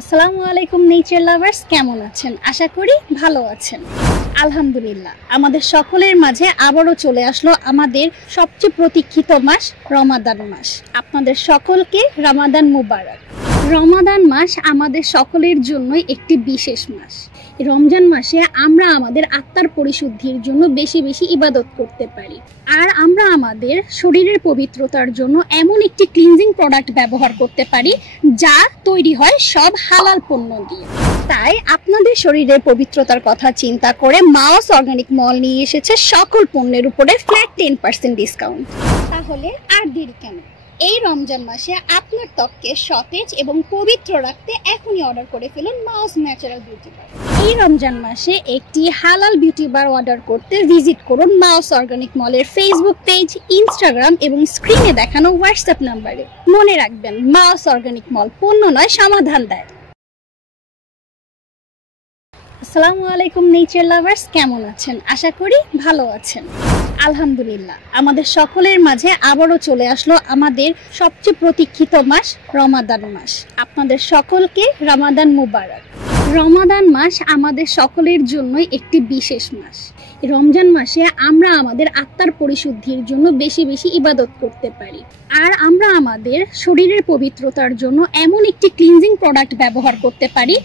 আসসালামু আলাইকুম nature lovers, কেমন আছেন? আশা করি ভালো আছেন। আলহামদুলিল্লাহ, আমাদের সকলের মাঝে আবারও চলে আসলো আমাদের সবচেয়ে প্রতীক্ষিত মাস রমাদান মাস। আপনাদের সকলকে রমাদান মুবারক। রমাদান মাস আমাদের সকলের জন্যই একটি বিশেষ মাস। রমজান মাসে আমরা আমাদের আত্মার পরিশুদ্ধির জন্য বেশি বেশি ইবাদত করতে পারি, আর আমরা আমাদের শরীরের পবিত্রতার জন্য এমন একটি ক্লিনজিং প্রোডাক্ট ব্যবহার করতে পারি যা তৈরি হয় সব হালাল পণ্য দিয়ে। তাই আপনাদের শরীরের পবিত্রতার কথা চিন্তা করে মাওস অর্গানিক মল নিয়ে এসেছে সকল পণ্যের উপরে ফ্ল্যাট 10% ডিসকাউন্ট। তাহলে আর দেরি কেন? এই রমজান মাসে আপনার ত্বককে সতেজ এবং পবিত্র রাখতে এখনই অর্ডার করে ফেলুন মাওস ন্যাচারাল বিউটি বার। এই রমজান মাসে একটি হালাল বিউটি বার অর্ডার করতে ভিজিট করুন মাওস অর্গানিক মলের ফেসবুক পেজ, ইনস্টাগ্রাম এবং স্ক্রিনে দেখানো হোয়াটসঅ্যাপ নাম্বারে। মনে রাখবেন, মাওস অর্গানিক মল পণ্য নয়, সমাধান দেয়। আসসালামু আলাইকুম নেচার লাভার্স, কেমন আছেন? আশা করি ভালো আছেন। আলহামদুলিল্লাহ, আমাদের সকলের মাঝে আবারও চলে আসলো আমাদের সবচেয়ে প্রতীক্ষিত মাস রমাদান মাস। আপনাদের সকলকে রমাদান মুবারক। রমাদান মাস আমাদের সকলের জন্যই একটি বিশেষ মাস। রমজান মাসে আমরা আমাদের আত্মার পরিশুদ্ধির জন্য বেশি বেশি ইবাদত করতে পারি, আর আমরা আমাদের শরীরের পবিত্রতার জন্য এমন একটি ক্লিনজিং প্রোডাক্ট ব্যবহার করতে পারি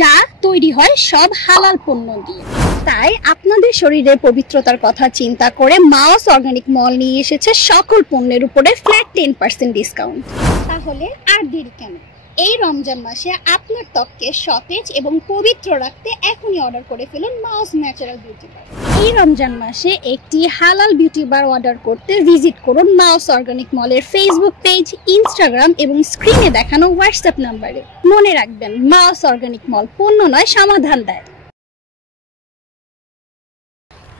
যা তৈরি হয় সব হালাল পণ্য দিয়ে। তাই আপনাদের শরীরের পবিত্রতার কথা চিন্তা করে মাওস অর্গানিক মল নিয়ে এসেছে সকল পণ্যের উপরে ফ্ল্যাট 10% ডিসকাউন্ট। তাহলে আর দেরি কেন? এই রমজান মাসে আপনার ত্বককে সতেজ এবং পবিত্র রাখতে এখনই অর্ডার করে ফেলুন মাওস ন্যাচারাল বিউটি বার। এই রমজান মাসে একটি হালাল বিউটি বার অর্ডার করতে ভিজিট করুন মাওস অর্গানিক মলের ফেসবুক পেজ, ইনস্টাগ্রাম এবং স্ক্রিনে দেখানো হোয়াটসঅ্যাপ নাম্বারে। মনে রাখবেন, মাওস অর্গানিক মল পণ্য নয়, সমাধান দেয়।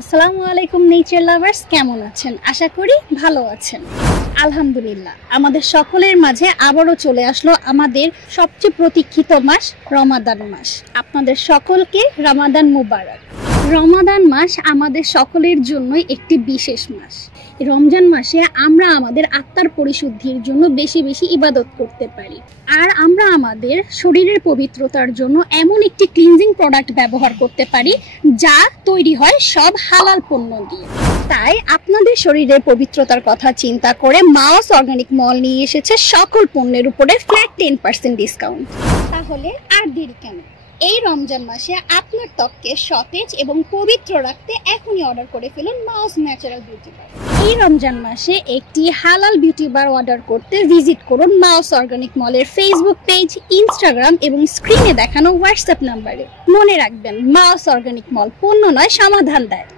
আসসালামু আলাইকুম নেচার লাভার্স, কেমন আছেন? আশা করি ভালো আছেন। আলহামদুলিল্লাহ, আমাদের সকলের মাঝে আবারও চলে আসলো আমাদের সবচেয়ে প্রতীক্ষিত মাস রমাদান মাস। আপনাদের সকলকে রমাদান মুবারক। রমাদান মাস আমাদের সকলের জন্যই একটি বিশেষ মাস। রমজান মাসে আমরা আমাদের আত্মার পরিশুদ্ধির জন্য বেশি বেশি ইবাদত করতে পারি, আর আমরা আমাদের শরীরের পবিত্রতার জন্য এমন একটি ক্লিনজিং প্রোডাক্ট ব্যবহার করতে পারি যা তৈরি হয় সব হালাল পণ্য দিয়ে। তাই আপনাদের শরীরের পবিত্রতার কথা চিন্তা করে মাওস অর্গানিক মল নিয়ে এসেছে সকল পণ্যের উপরে ফ্ল্যাট 10% ডিসকাউন্ট। তাহলে আর দেরি কেন? এই রমজান মাসে আপনার ত্বককে সতেজ এবং পবিত্র রাখতে এখনই অর্ডার করে ফেলুন মাওস ন্যাচারাল বিউটি বার। এই রমজান মাসে একটি হালাল বিউটি বার অর্ডার করতে ভিজিট করুন মাওস অর্গানিক মলের ফেসবুক পেজ, ইনস্টাগ্রাম এবং স্ক্রিনে দেখানো হোয়াটসঅ্যাপ নাম্বারে। মনে রাখবেন, মাওস অর্গানিক মল পণ্য নয়, সমাধান দেয়।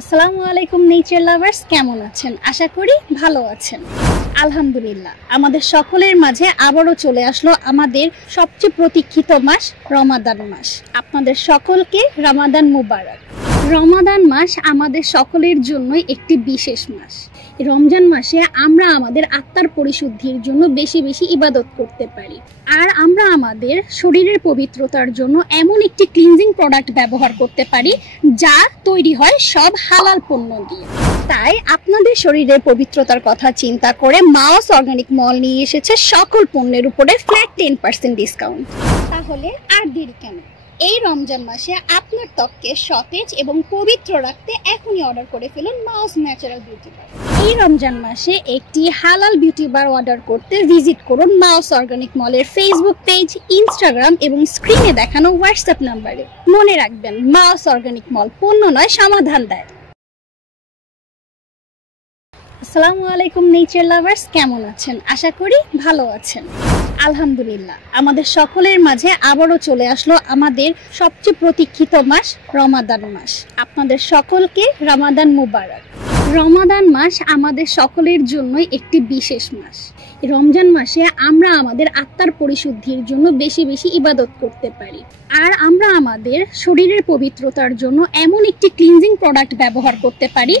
আসসালামু আলাইকুম নেচার লাভার্স, কেমন আছেন? আশা করি ভালো আছেন। আলহামদুলিল্লাহ, আমাদের সকলের মাঝে আবারও চলে আসলো আমাদের সবচেয়ে প্রতীক্ষিত মাস রমাদান মাস। আপনাদের সকলকে রমাদান মুবারক। রমাদান মাস আমাদের সকলের জন্যই একটি বিশেষ মাস। রমজান মাসে আমরা আমাদের আত্মার পরিশুদ্ধির জন্য বেশি বেশি ইবাদত করতে পারি, আর আমরা আমাদের শরীরের পবিত্রতার জন্য এমন একটি ক্লিনজিং প্রোডাক্ট ব্যবহার করতে পারি যা তৈরি হয় সব হালাল পণ্য দিয়ে। তাই আপনাদের শরীরের পবিত্রতার কথা চিন্তা করে মাওস অর্গানিক মল নিয়ে এসেছে সকল পণ্যের উপরে ফ্ল্যাট 10% ডিসকাউন্ট। তাহলে আর দেরি কেন? এই রমজান মাসে আপনার ত্বককে সতেজ এবং পবিত্র রাখতে এখনই অর্ডার করে ফেলুন মাওস ন্যাচারাল বিউটি বার। এই রমজান মাসে একটি হালাল বিউটি বার অর্ডার করতে ভিজিট করুন মাওস অর্গানিক মলের ফেসবুক পেজ, ইনস্টাগ্রাম এবং স্ক্রিনে দেখানো হোয়াটসঅ্যাপ নাম্বারে। মনে রাখবেন, মাওস অর্গানিক মল পণ্য নয়, সমাধান দেয়। আসসালামু আলাইকুম নেচার লাভার্স, কেমন আছেন? আশা করি ভালো আছেন। আলহামদুলিল্লাহ, আমাদের সকলের মাঝে আবারও চলে আসলো আমাদের সবচেয়ে প্রতীক্ষিত মাস রমাদান মাস। আপনাদের সকলকে রমাদান মুবারক। রমাদান মাস আমাদের সকলের জন্যই একটি বিশেষ মাস। রমজান মাসে আমরা আমাদের আত্মার পরিশুদ্ধির জন্য বেশি বেশি ইবাদত করতে পারি, আর আমরা আমাদের শরীরের পবিত্রতার জন্য এমন একটি ক্লিনজিং প্রোডাক্ট ব্যবহার করতে পারি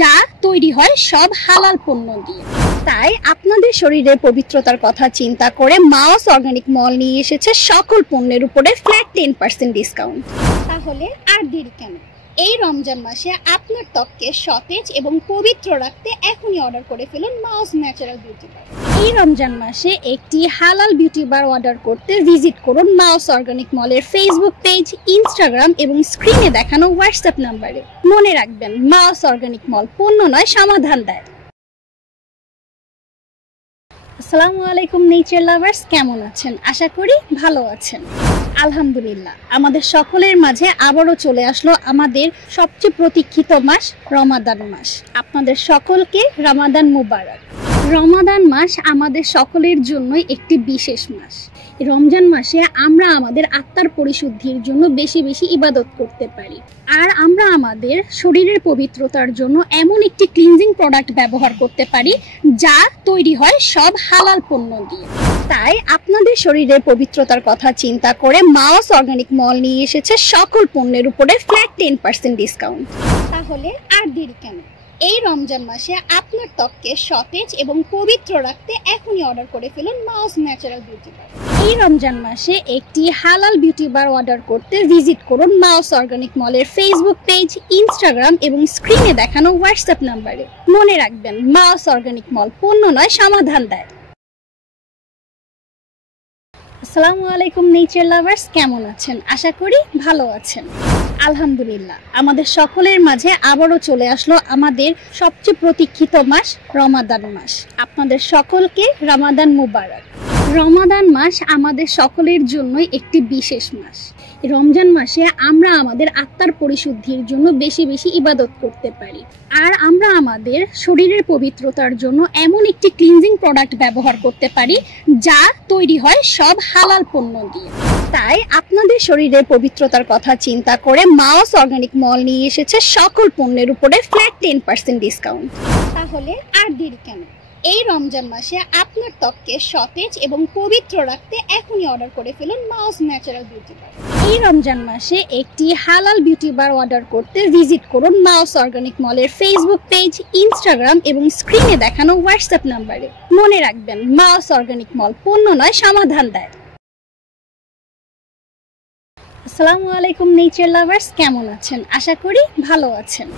যা তৈরি হয় সব হালাল পণ্য দিয়ে। তাই আপনাদের শরীরের পবিত্রতার কথা চিন্তা করে মাওস অর্গানিক মল নিয়ে এসেছে সকল পণ্যের উপরে ফ্ল্যাট 10% ডিসকাউন্ট। তাহলে আর দেরি কেন? এই রমজান মাসে আপনার ত্বককে সতেজ এবং পবিত্র রাখতে এখনই অর্ডার করে ফেলুন মাউস ন্যাচারাল বিউটি বার। এই রমজান মাসে একটি হালাল বিউটি বার অর্ডার করতে ভিজিট করুন মাউস অর্গানিক মলের ফেসবুক পেজ, ইনস্টাগ্রাম এবং স্ক্রিনে দেখানো হোয়াটসঅ্যাপ নাম্বারে। মনে রাখবেন, মাউস অর্গানিক মল পণ্য নয়, সমাধান দেয়। আসসালামু আলাইকুম নেচার লাভার্স, কেমন আছেন? আশা করি ভালো আছেন। আলহামদুলিল্লাহ, আমাদের সকলের মাঝে আবারও চলে আসলো আমাদের সবচেয়ে প্রতীক্ষিত মাস রমাদান মাস। আপনাদের সকলকে রমাদান মুবারক। রমাদান মাস আমাদের সকলের জন্যই একটি বিশেষ মাস। রমজান মাসে আমরা আমাদের আত্মার পরিশুদ্ধির জন্য বেশি বেশি ইবাদত করতে পারি, আর আমরা আমাদের শরীরের পবিত্রতার জন্য এমন একটি ক্লিনজিং প্রোডাক্ট ব্যবহার করতে পারি যা তৈরি হয় সব হালাল পণ্য দিয়ে। তাই আপনাদের শরীরের পবিত্রতার কথা চিন্তা করে মাউস অর্গানিক মল নিয়ে এসেছে সকল পণ্যের উপরে ফ্ল্যাট 10% ডিসকাউন্ট। তাহলে আর দেরি কেন? এই রমজান মাসে আপনার ত্বককে সতেজ এবং পবিত্র রাখতে এখনই অর্ডার করে ফেলুন মাউস ন্যাচারাল বিউটি বার। এই রমজান মাসে একটি হালাল বিউটি বার অর্ডার করতে ভিজিট করুন মাউস অর্গানিক মলের ফেসবুক পেজ, ইনস্টাগ্রাম এবং স্ক্রিনে দেখানো হোয়াটসঅ্যাপ নাম্বারে। মনে রাখবেন, মাউস অর্গানিক মল পণ্য নয়, সমাধান দেয়। আসসালামু আলাইকুম নেচার লাভার্স, কেমন আছেন? আশা করি ভালো আছেন। আলহামদুলিল্লাহ, আমাদের সকলের মাঝে আবারও চলে আসলো আমাদের সবচেয়ে প্রতীক্ষিত মাস রমাদান মাস। আপনাদের সকলকে রমাদান মুবারক। রমাদান মাস আমাদের সকলের জন্যই একটি বিশেষ মাস। রমজান মাসে আমরা আমাদের আত্মার পরিশুদ্ধির জন্য বেশি বেশি ইবাদত করতে পারি, আর আমরা আমাদের শরীরের পবিত্রতার জন্য এমন একটি ক্লিনজিং প্রোডাক্ট ব্যবহার করতে পারি যা তৈরি হয় সব হালাল পণ্য দিয়ে। তাই আপনাদের শরীরের পবিত্রতার কথা চিন্তা করে মাউস অর্গানিক মল নিয়ে এসেছে সকল পণ্যের উপরে ফ্ল্যাট 10% ডিসকাউন্ট। তাহলে আর দেরি কেন? এই রমজান মাসে আপনার ত্বককে সতেজ এবং পবিত্র রাখতে এখনই অর্ডার করে ফেলুন মাউস ন্যাচারাল বিউটি বার। এই রমজান মাসে একটি হালাল বিউটি বার অর্ডার করতে ভিজিট করুন মাউস অর্গানিক মলের ফেসবুক পেজ, ইনস্টাগ্রাম এবং স্ক্রিনে দেখানো হোয়াটসঅ্যাপ নাম্বারে। মনে রাখবেন, মাউস অর্গানিক মল পণ্য নয়, সমাধান দেয়। আসসালামু আলাইকুম নেচার লাভার্স, কেমন আছেন? আশা করি ভালো আছেন।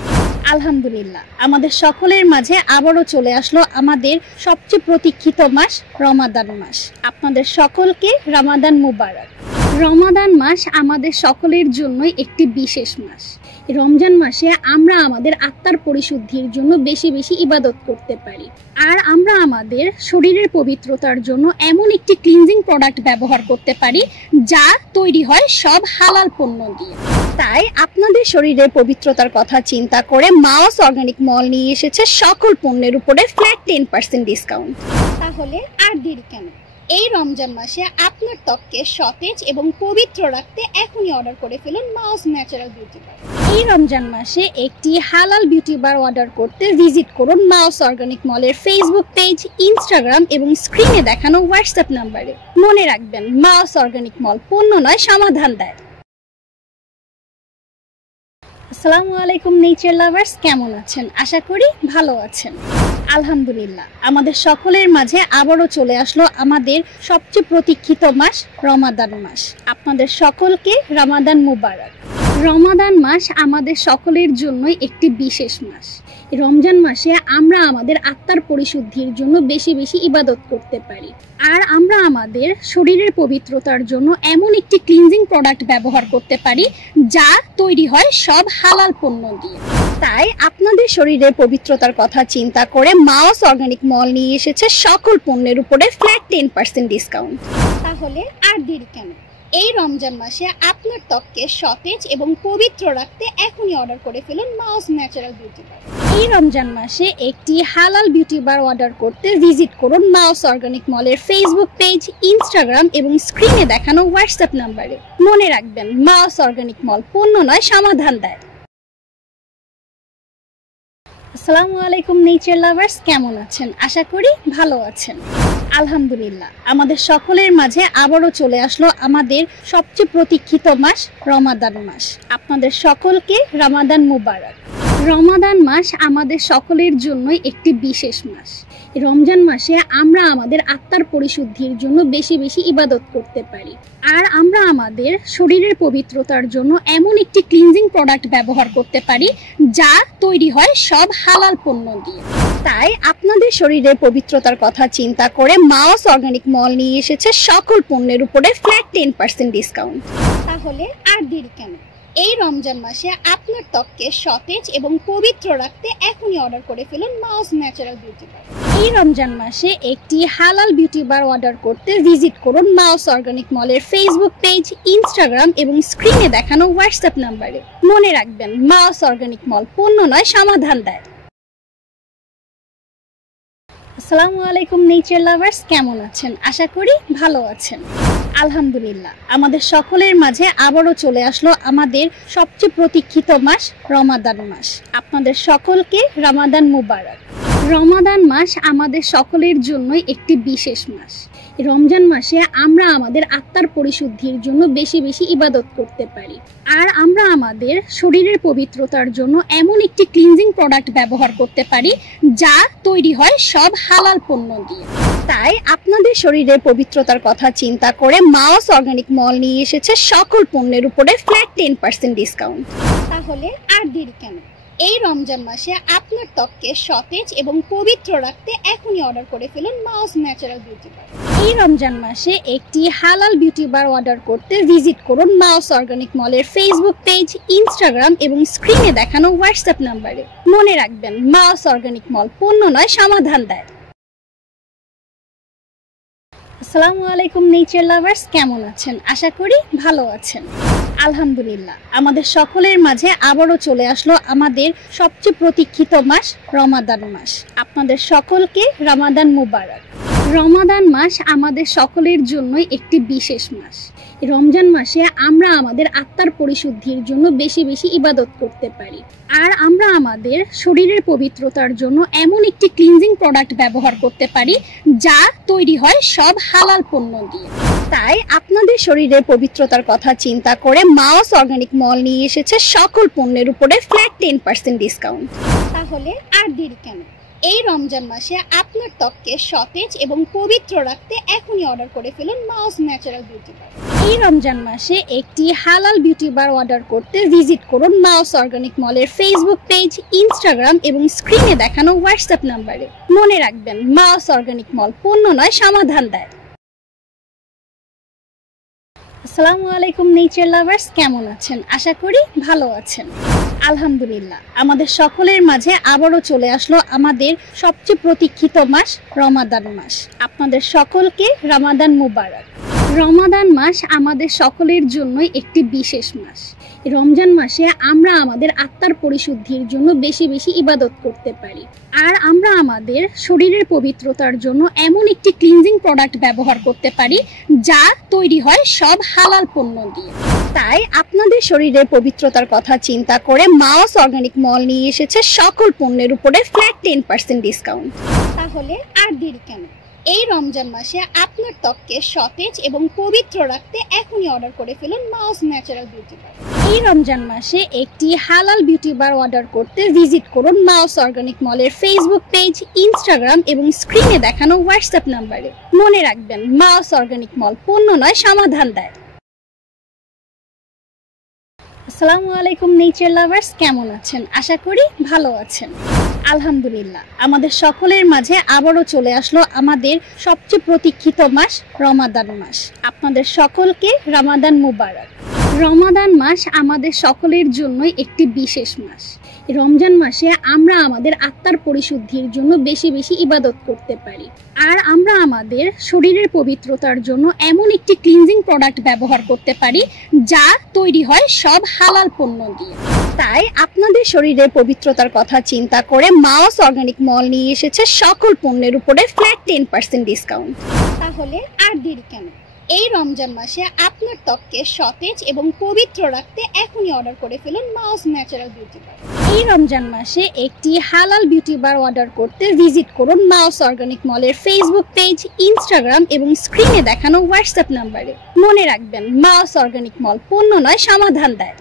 আলহামদুলিল্লাহ, আমাদের সকলের মাঝে আবারও চলে আসলো আমাদের সবচেয়ে প্রতীক্ষিত মাস রমাদান মাস। আপনাদের সকলকে রমাদান মুবারক। রমাদান মাস আমাদের সকলের জন্যই একটি বিশেষ মাস। রমজান মাসে আমরা আমাদের আত্মার পরিশুদ্ধির জন্য বেশি বেশি ইবাদত করতে পারি, আর আমরা আমাদের শরীরের পবিত্রতার জন্য এমন একটি ক্লিনজিং প্রোডাক্ট ব্যবহার করতে পারি যা তৈরি হয় সব হালাল পণ্য দিয়ে। তাই আপনাদের শরীরের পবিত্রতার কথা চিন্তা করে মাউস অর্গানিক মল নিয়ে এসেছে সকল পণ্যের উপরে ফ্ল্যাট 10% ডিসকাউন্ট। তাহলে আর দেরি কেন? এই রমজান মাসে আপনার ত্বককে সতেজ এবং পবিত্র রাখতে এখনই অর্ডার করে ফেলুন মাউস ন্যাচারাল বিউটি বার। এই রমজান মাসে একটি হালাল বিউটি বার অর্ডার করতে ভিজিট করুন মাউস অর্গানিক মলের ফেসবুক পেজ, ইনস্টাগ্রাম এবং স্ক্রিনে দেখানো হোয়াটসঅ্যাপ নাম্বারে। মনে রাখবেন, মাউস অর্গানিক মল পণ্য নয়, সমাধান দেয়। আসসালামু আলাইকুম নেচার লাভার্স, কেমন আছেন? আশা করি ভালো আছেন। আলহামদুলিল্লাহ, আমাদের সকলের মাঝে আবারও চলে আসলো আমাদের সবচেয়ে প্রতীক্ষিত মাস রমাদান মাস। আপনাদের সকলকে রমাদান মুবারক। রমাদান মাস আমাদের সকলের জন্যই একটি বিশেষ মাস। রমজান মাসে আমরা আমাদের আত্মার পরিশুদ্ধির জন্য বেশি বেশি ইবাদত করতে পারি, আর আমরা আমাদের শরীরের পবিত্রতার জন্য এমন একটি ক্লিনজিং প্রোডাক্ট ব্যবহার করতে পারি যা তৈরি হয় সব হালাল পণ্য দিয়ে। তাই আপনাদের শরীরের পবিত্রতার কথা চিন্তা করে মাউস অর্গানিক মল নিয়ে এসেছে সকল পণ্যের উপরে ফ্ল্যাট 10% ডিসকাউন্ট। তাহলে আর দেরি কেন? এই রমজান মাসে আপনার ত্বককে সতেজ এবং পবিত্র রাখতে এখনই অর্ডার করে ফেলুন মাউস ন্যাচারাল বিউটি বার। এই রমজান মাসে একটি হালাল বিউটি বার অর্ডার করতে ভিজিট করুন মাউস অর্গানিক মলের ফেসবুক পেজ, ইনস্টাগ্রাম এবং স্ক্রিনে দেখানো হোয়াটসঅ্যাপ নাম্বারে। মনে রাখবেন, মাউস অর্গানিক মল পণ্য নয়, সমাধান দেয়। আসসালামু আলাইকুম নেচার লাভার্স, কেমন আছেন? আশা করি ভালো আছেন। আলহামদুলিল্লাহ, আমাদের সকলের মাঝে আবারও চলে আসলো আমাদের সবচেয়ে প্রতীক্ষিত মাস রমাদান মাস। আপনাদের সকলকে রমাদান মুবারক। রমাদান মাস আমাদের সকলের জন্যই একটি বিশেষ মাস। রমজান মাসে আমরা আমাদের আত্মার পরিশুদ্ধির জন্য বেশি বেশি ইবাদত করতে পারি, আর আমরা আমাদের শরীরের পবিত্রতার জন্য এমন একটি ক্লিনজিং প্রোডাক্ট ব্যবহার করতে পারি যা তৈরি হয় সব হালাল পণ্য দিয়ে। তাই আপনাদের শরীরের পবিত্রতার কথা চিন্তা করে মাওস অর্গানিক মল নিয়ে এসেছে সকল পণ্যের উপরে ফ্ল্যাট 10% ডিসকাউন্ট। তাহলে আর দেরি কেন? এই রমজান মাসে আপনার ত্বককে সতেজ এবং পবিত্র রাখতে এখনই অর্ডার করে ফেলুন মাওস ন্যাচারাল বিউটি বার। এই রমজান মাসে একটি হালাল বিউটি বার অর্ডার করতে ভিজিট করুন মাওস অর্গানিক মলের ফেসবুক পেজ, ইনস্টাগ্রাম এবং স্ক্রিনে দেখানো হোয়াটসঅ্যাপ নাম্বারে। মনে রাখবেন, মাওস অর্গানিক মল পণ্য নয়, সমাধান দেয়। আসসালামু আলাইকুম নেচার লাভার্স, কেমন আছেন? আশা করি ভালো আছেন। আলহামদুলিল্লাহ, আমাদের সকলের মাঝে আবারও চলে আসলো আমাদের সবচেয়ে প্রতীক্ষিত মাস রমাদান মাস। আপনাদের সকলকে রমাদান মুবারক। রমাদান মাস আমাদের সকলের জন্যই একটি বিশেষ মাস। রমজান মাসে আমরা আমাদের আত্মার পরিশুদ্ধির জন্য বেশি বেশি ইবাদত করতে পারি, আর আমরা আমাদের শরীরের পবিত্রতার জন্য এমন একটি ক্লিনজিং প্রোডাক্ট ব্যবহার করতে পারি যা তৈরি হয় সব হালাল পণ্য দিয়ে। তাই আপনাদের শরীরের পবিত্রতার কথা চিন্তা করে মাওস অর্গানিক মল নিয়ে এসেছে সকল পণ্যের উপরে ফ্ল্যাট 10% ডিসকাউন্ট। তাহলে আর দেরি কেন? এই রমজান মাসে আপনার ত্বককে সতেজ এবং পবিত্র রাখতে এখনই অর্ডার করে ফেলুন মাওস ন্যাচারাল বিউটি বার। এই রমজান মাসে একটি হালাল বিউটি বার অর্ডার করতে ভিজিট করুন মাওস অর্গানিক মলের ফেসবুক পেজ, ইনস্টাগ্রাম এবং স্ক্রিনে দেখানো হোয়াটসঅ্যাপ নাম্বারে। মনে রাখবেন, মাওস অর্গানিক মল পণ্য নয়, সমাধান দেয়। আসসালামু আলাইকুম নেচার লাভার্স, কেমন আছেন? আশা করি ভালো আছেন। আলহামদুলিল্লাহ, আমাদের সকলের মাঝে আবারও চলে আসলো আমাদের সবচেয়ে প্রতীক্ষিত মাস রমাদান মাস। আপনাদের সকলকে রমাদান মুবারক। রমাদান মাস আমাদের সকলের জন্যই একটি বিশেষ মাস। রমজান মাসে আমরা আমাদের আত্মার পরিশুদ্ধির জন্য বেশি বেশি ইবাদত করতে পারি, আর আমরা আমাদের শরীরের পবিত্রতার জন্য এমন একটি ক্লিনজিং প্রোডাক্ট ব্যবহার করতে পারি যা তৈরি হয় সব হালাল পণ্য দিয়ে। তাই আপনাদের শরীরের পবিত্রতার কথা চিন্তা করে মাওস অর্গানিক মল নিয়ে এসেছে সকল পণ্যের উপরে ফ্ল্যাট 10% ডিসকাউন্ট। তাহলে আর দেরি কেন? এই রমজান মাসে আপনার ত্বককে সতেজ এবং পবিত্র রাখতে এখনই অর্ডার করে ফেলুন মাওস ন্যাচারাল বিউটি বার। এই রমজান মাসে একটি হালাল বিউটি বার অর্ডার করতে ভিজিট করুন মাওস অর্গানিক মলের ফেসবুক পেজ, ইনস্টাগ্রাম এবং স্ক্রিনে দেখানো হোয়াটসঅ্যাপ নাম্বারে। মনে রাখবেন, মাওস অর্গানিক মল পণ্য নয়, সমাধান দেয়। আসসালামু আলাইকুম নেচার লাভার্স, কেমন আছেন? আশা করি ভালো আছেন। আলহামদুলিল্লাহ, আমাদের সকলের মাঝে আবারও চলে আসলো আমাদের সবচেয়ে প্রতীক্ষিত মাস রমাদান মাস। আপনাদের সকলকে রমাদান মুবারক। রমাদান মাস আমাদের সকলের জন্যই একটি বিশেষ মাস। রমজান মাসে আমরা আমাদের আত্মার পরিশুদ্ধির জন্য বেশি বেশি ইবাদত করতে পারি, আর আমরা আমাদের শরীরের পবিত্রতার জন্য এমন একটি ক্লিনজিং প্রোডাক্ট ব্যবহার করতে পারি যা তৈরি হয় সব হালাল পণ্য দিয়ে। তাই আপনাদের শরীরের পবিত্রতার কথা চিন্তা করে মাওস অর্গানিক মল নিয়ে এসেছে সকল পণ্যের উপরে ফ্ল্যাট 10% ডিসকাউন্ট। তাহলে আর দেরি কেন? এই রমজান মাসে আপনার ত্বককে সতেজ এবং পবিত্র রাখতে এখনই অর্ডার করে ফেলুন মাওস ন্যাচারাল বিউটি বার। এই রমজান মাসে একটি হালাল বিউটি বার অর্ডার করতে ভিজিট করুন মাওস অর্গানিক মলের ফেসবুক পেজ, ইনস্টাগ্রাম এবং স্ক্রিনে দেখানো হোয়াটসঅ্যাপ নাম্বারে। মনে রাখবেন, মাওস অর্গানিক মল পণ্য নয়, সমাধান দেয়। আসসালামু আলাইকুম নেচার লাভার্স, কেমন আছেন? আশা করি ভালো আছেন। আলহামদুলিল্লাহ, আমাদের সকলের মাঝে আবারও চলে আসলো আমাদের সবচেয়ে প্রতীক্ষিত মাস রমাদান মাস। আপনাদের সকলকে রমাদান মুবারক। রমাদান মাস আমাদের সকলের জন্যই একটি বিশেষ মাস। রমজান মাসে আমরা আমাদের আত্মার পরিশুদ্ধির জন্য বেশি বেশি ইবাদত করতে পারি, আর আমরা আমাদের শরীরের পবিত্রতার জন্য এমন একটি ক্লিনজিং প্রোডাক্ট ব্যবহার করতে পারি যা তৈরি হয় সব হালাল পণ্য দিয়ে। তাই আপনাদের শরীরের পবিত্রতার কথা চিন্তা করে মাওস অর্গানিক মল নিয়ে এসেছে সকল পণ্যের উপরে ফ্ল্যাট 10% ডিসকাউন্ট। তাহলে আর দেরি কেন? এই রমজান মাসে আপনার ত্বককে সতেজ এবং পবিত্র রাখতে এখনই অর্ডার করে ফেলুন মাওস ন্যাচারাল বিউটি বার। এই রমজান মাসে একটি হালাল বিউটি বার অর্ডার করতে ভিজিট করুন মাওস অর্গানিক মলের ফেসবুক পেজ, ইনস্টাগ্রাম এবং স্ক্রিনে দেখানো হোয়াটসঅ্যাপ নাম্বারে। মনে রাখবেন, মাওস অর্গানিক মল পণ্য নয়, সমাধান দেয়।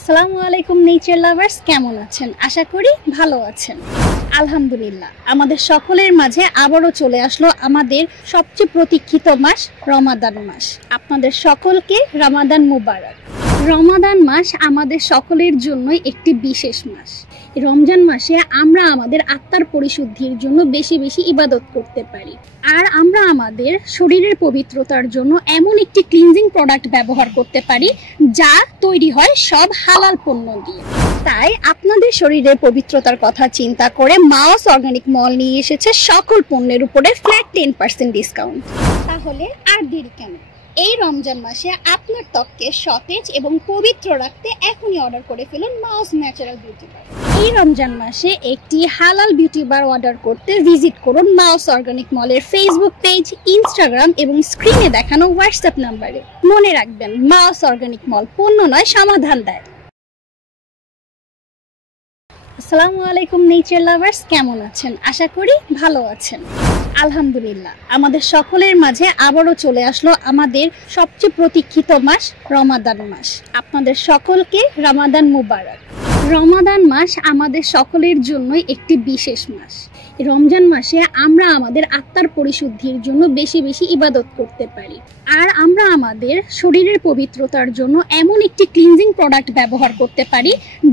আসসালামু আলাইকুম নেচার লাভার্স, কেমন আছেন? আশা করি ভালো আছেন। আলহামদুলিল্লাহ, আমাদের সকলের মাঝে আবারও চলে আসলো আমাদের সবচেয়ে প্রতীক্ষিত মাস রমাদান মাস। আপনাদের সকলকে রমাদান মুবারক। রমাদান মাস আমাদের সকলের জন্যই একটি বিশেষ মাস। রমজান মাসে আমরা আমাদের আত্মার পরিশুদ্ধির জন্য বেশি বেশি ইবাদত করতে পারি, আর আমরা আমাদের শরীরের পবিত্রতার জন্য এমন একটি ক্লিনজিং প্রোডাক্ট ব্যবহার করতে পারি যা তৈরি হয় সব হালাল পণ্য দিয়ে। তাই আপনাদের শরীরের পবিত্রতার কথা চিন্তা করে মাওস অর্গানিক মল নিয়ে এসেছে সকল পণ্যের উপরে ফ্ল্যাট 10% ডিসকাউন্ট। তাহলে আর দেরি কেন? এই রমজান মাসে আপনার ত্বককে সতেজ এবং পবিত্র রাখতে এখনই অর্ডার করে ফেলুন মাওস ন্যাচারাল বিউটি বার। এই রমজান মাসে একটি হালাল বিউটি বার অর্ডার করতে ভিজিট করুন মাওস অর্গানিক মলের ফেসবুক পেজ, ইনস্টাগ্রাম এবং স্ক্রিনে দেখানো হোয়াটসঅ্যাপ নাম্বারে। মনে রাখবেন, মাওস অর্গানিক মল পণ্য নয়, সমাধান দেয়। আসসালামু আলাইকুম নেচার লাভার্স, কেমন আছেন? আশা করি ভালো আছেন। আলহামদুলিল্লাহ, আমাদের সকলের মাঝে আবারও চলে আসলো আমাদের সবচেয়ে প্রতীক্ষিত মাস রমাদান মাস। আপনাদের সকলকে রমাদান মুবারক। রমাদান মাস আমাদের সকলের জন্যই একটি বিশেষ মাস। রমজান মাসে আমরা আমাদের আত্মার পরিশুদ্ধির জন্য বেশি বেশি ইবাদত করতে পারি, আর আমরা আমাদের শরীরের পবিত্রতার জন্য এমন একটি ক্লিনজিং প্রোডাক্ট ব্যবহার করতে পারি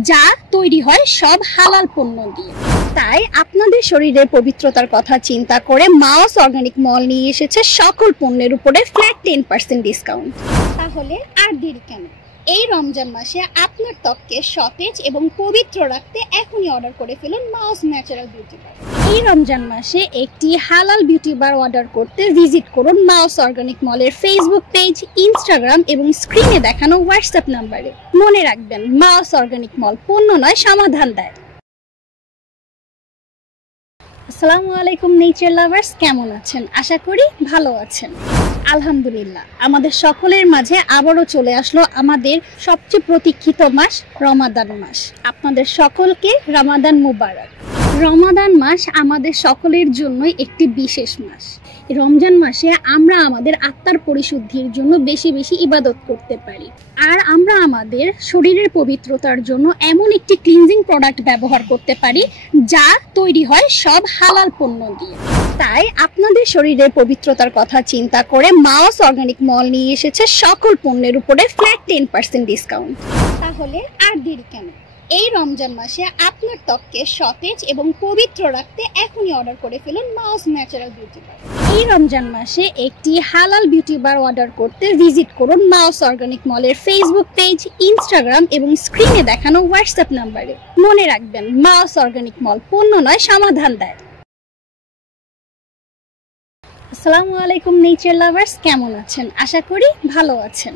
যা তৈরি হয় সব হালাল পণ্য দিয়ে। তাই আপনাদের শরীরের পবিত্রতার কথা চিন্তা করে মাওস অর্গানিক মল নিয়ে এসেছে সকল পণ্যের উপরে ফ্ল্যাট 10% ডিসকাউন্ট। তাহলে আর দেরি কেন? এই রমজান মাসে আপনার ত্বককে সতেজ এবং পবিত্র রাখতে এখনই অর্ডার করে ফেলুন মাওস ন্যাচারাল বিউটি বার। এই রমজান মাসে একটি হালাল বিউটি বার অর্ডার করতে ভিজিট করুন মাওস অর্গানিক মলের ফেসবুক পেজ, ইনস্টাগ্রাম এবং স্ক্রিনে দেখানো হোয়াটসঅ্যাপ নাম্বারে। মনে রাখবেন, মাওস অর্গানিক মল পণ্য নয়, সমাধান দেয়। আসসালামু আলাইকুম নেচার লাভার্স, কেমন আছেন? আশা করি ভালো আছেন। আলহামদুলিল্লাহ, আমাদের সকলের মাঝে আবারও চলে আসলো আমাদের সবচেয়ে প্রতীক্ষিত মাস রমাদান মাস। আপনাদের সকলকে রমাদান মুবারক। রমাদান মাস আমাদের সকলের জন্যই একটি বিশেষ মাস। রমজান মাসে আমরা আমাদের আত্মার পরিশুদ্ধির জন্য বেশি বেশি ইবাদত করতে পারি, আর আমরা আমাদের শরীরের পবিত্রতার জন্য এমন একটি ক্লিনজিং প্রোডাক্ট ব্যবহার করতে পারি যা তৈরি হয় সব হালাল পণ্য দিয়ে। তাই আপনাদের শরীরের পবিত্রতার কথা চিন্তা করে মাওস অর্গানিক মল নিয়ে এসেছে সকল পণ্যের উপরে ফ্ল্যাট 10% ডিসকাউন্ট। তাহলে আর দেরি কেন? এই রমজান মাসে আপনার ত্বককে সতেজ এবং পবিত্র রাখতে এখনই অর্ডার করে ফেলুন মাওস ন্যাচারাল বিউটি বার। এই রমজান মাসে একটি হালাল বিউটি বার অর্ডার করতে ভিজিট করুন মাওস অর্গানিক মলের ফেসবুক পেজ, ইনস্টাগ্রাম এবং স্ক্রিনে দেখানো হোয়াটসঅ্যাপ নাম্বারে। মনে রাখবেন, মাওস অর্গানিক মল পণ্য নয়, সমাধান দেয়। আসসালামু আলাইকুম নেচার লাভার্স, কেমন আছেন? আশা করি ভালো আছেন।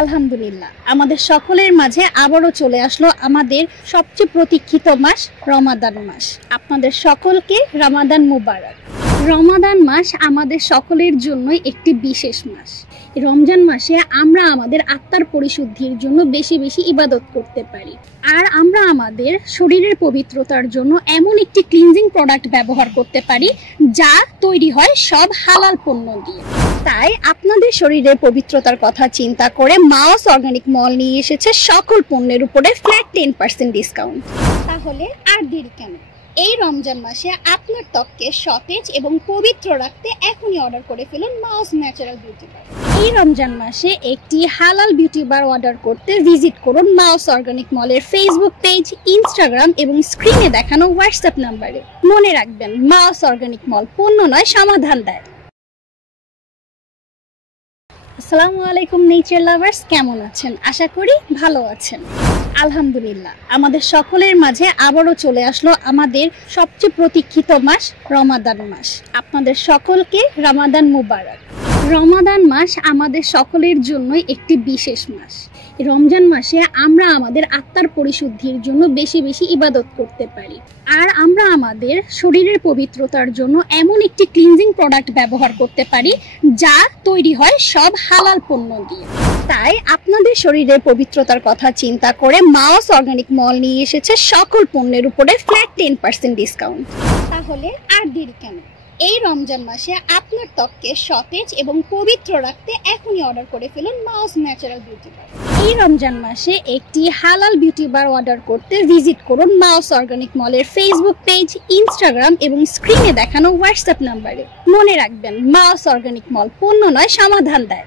আলহামদুলিল্লাহ, আমাদের সকলের মাঝে আবারও চলে আসলো আমাদের সবচেয়ে প্রতীক্ষিত মাস রমাদান মাস। আপনাদের সকলকে রমাদান মুবারক। রমাদান মাস আমাদের সকলের জন্যই একটি বিশেষ মাস। রমজান মাসে আমরা আমাদের আত্মার পরিশুদ্ধির জন্য বেশি বেশি ইবাদত করতে পারি, আর আমরা আমাদের শরীরের পবিত্রতার জন্য এমন একটি ক্লিনজিং প্রোডাক্ট ব্যবহার করতে পারি যা তৈরি হয় সব হালাল পণ্য দিয়ে। তাই আপনাদের শরীরের পবিত্রতার কথা চিন্তা করে মাওস অর্গানিক মল নিয়ে এসেছে সকল পণ্যের উপরে ফ্ল্যাট 10% ডিসকাউন্ট। তাহলে আর দেরি কেন? এই রমজান মাসে আপনার ত্বককে সতেজ এবং পবিত্র রাখতে এখনই অর্ডার করে ফেলুন মাওস ন্যাচারাল বিউটি বার। এই রমজান মাসে একটি হালাল বিউটি বার অর্ডার করতে ভিজিট করুন মাওস অর্গানিক মলের ফেসবুক পেজ, ইনস্টাগ্রাম এবং স্ক্রিনে দেখানো হোয়াটসঅ্যাপ নাম্বারে। মনে রাখবেন, মাওস অর্গানিক মল পণ্য নয়, সমাধান দেয়। আসসালামু আলাইকুম নেচার লাভার্স, কেমন আছেন? আশা করি ভালো আছেন। আলহামদুলিল্লাহ, আমাদের সকলের মাঝে আবারও চলে আসলো আমাদের সবচেয়ে প্রতীক্ষিত মাস রমাদান মাস। আপনাদের সকলকে রমাদান মুবারক। রমাদান মাস আমাদের সকলের জন্যই একটি বিশেষ মাস। রমজান মাসে আমরা আমাদের আত্মার পরিশুদ্ধির জন্য বেশি বেশি ইবাদত করতে পারি, আর আমরা আমাদের শরীরের পবিত্রতার জন্য এমন একটি ক্লিনজিং প্রোডাক্ট ব্যবহার করতে পারি যা তৈরি হয় সব হালাল পণ্য দিয়ে। তাই আপনাদের শরীরের পবিত্রতার কথা চিন্তা করে মাওস অর্গানিক মল নিয়ে এসেছে সকল পণ্যের উপরে ফ্ল্যাট 10% ডিসকাউন্ট। তাহলে আর দেরি কেন? এই রমজান মাসে আপনার ত্বককে সতেজ এবং পবিত্র রাখতে এখনই অর্ডার করে ফেলুন মাউস ন্যাচারাল বিউটি বার। এই রমজান মাসে একটি হালাল বিউটি বার অর্ডার করতে ভিজিট করুন মাউস অর্গানিক মলের ফেসবুক পেজ, ইনস্টাগ্রাম এবং স্ক্রিনে দেখানো হোয়াটসঅ্যাপ নাম্বারে। মনে রাখবেন, মাউস অর্গানিক মল পণ্য নয়, সমাধান দেয়।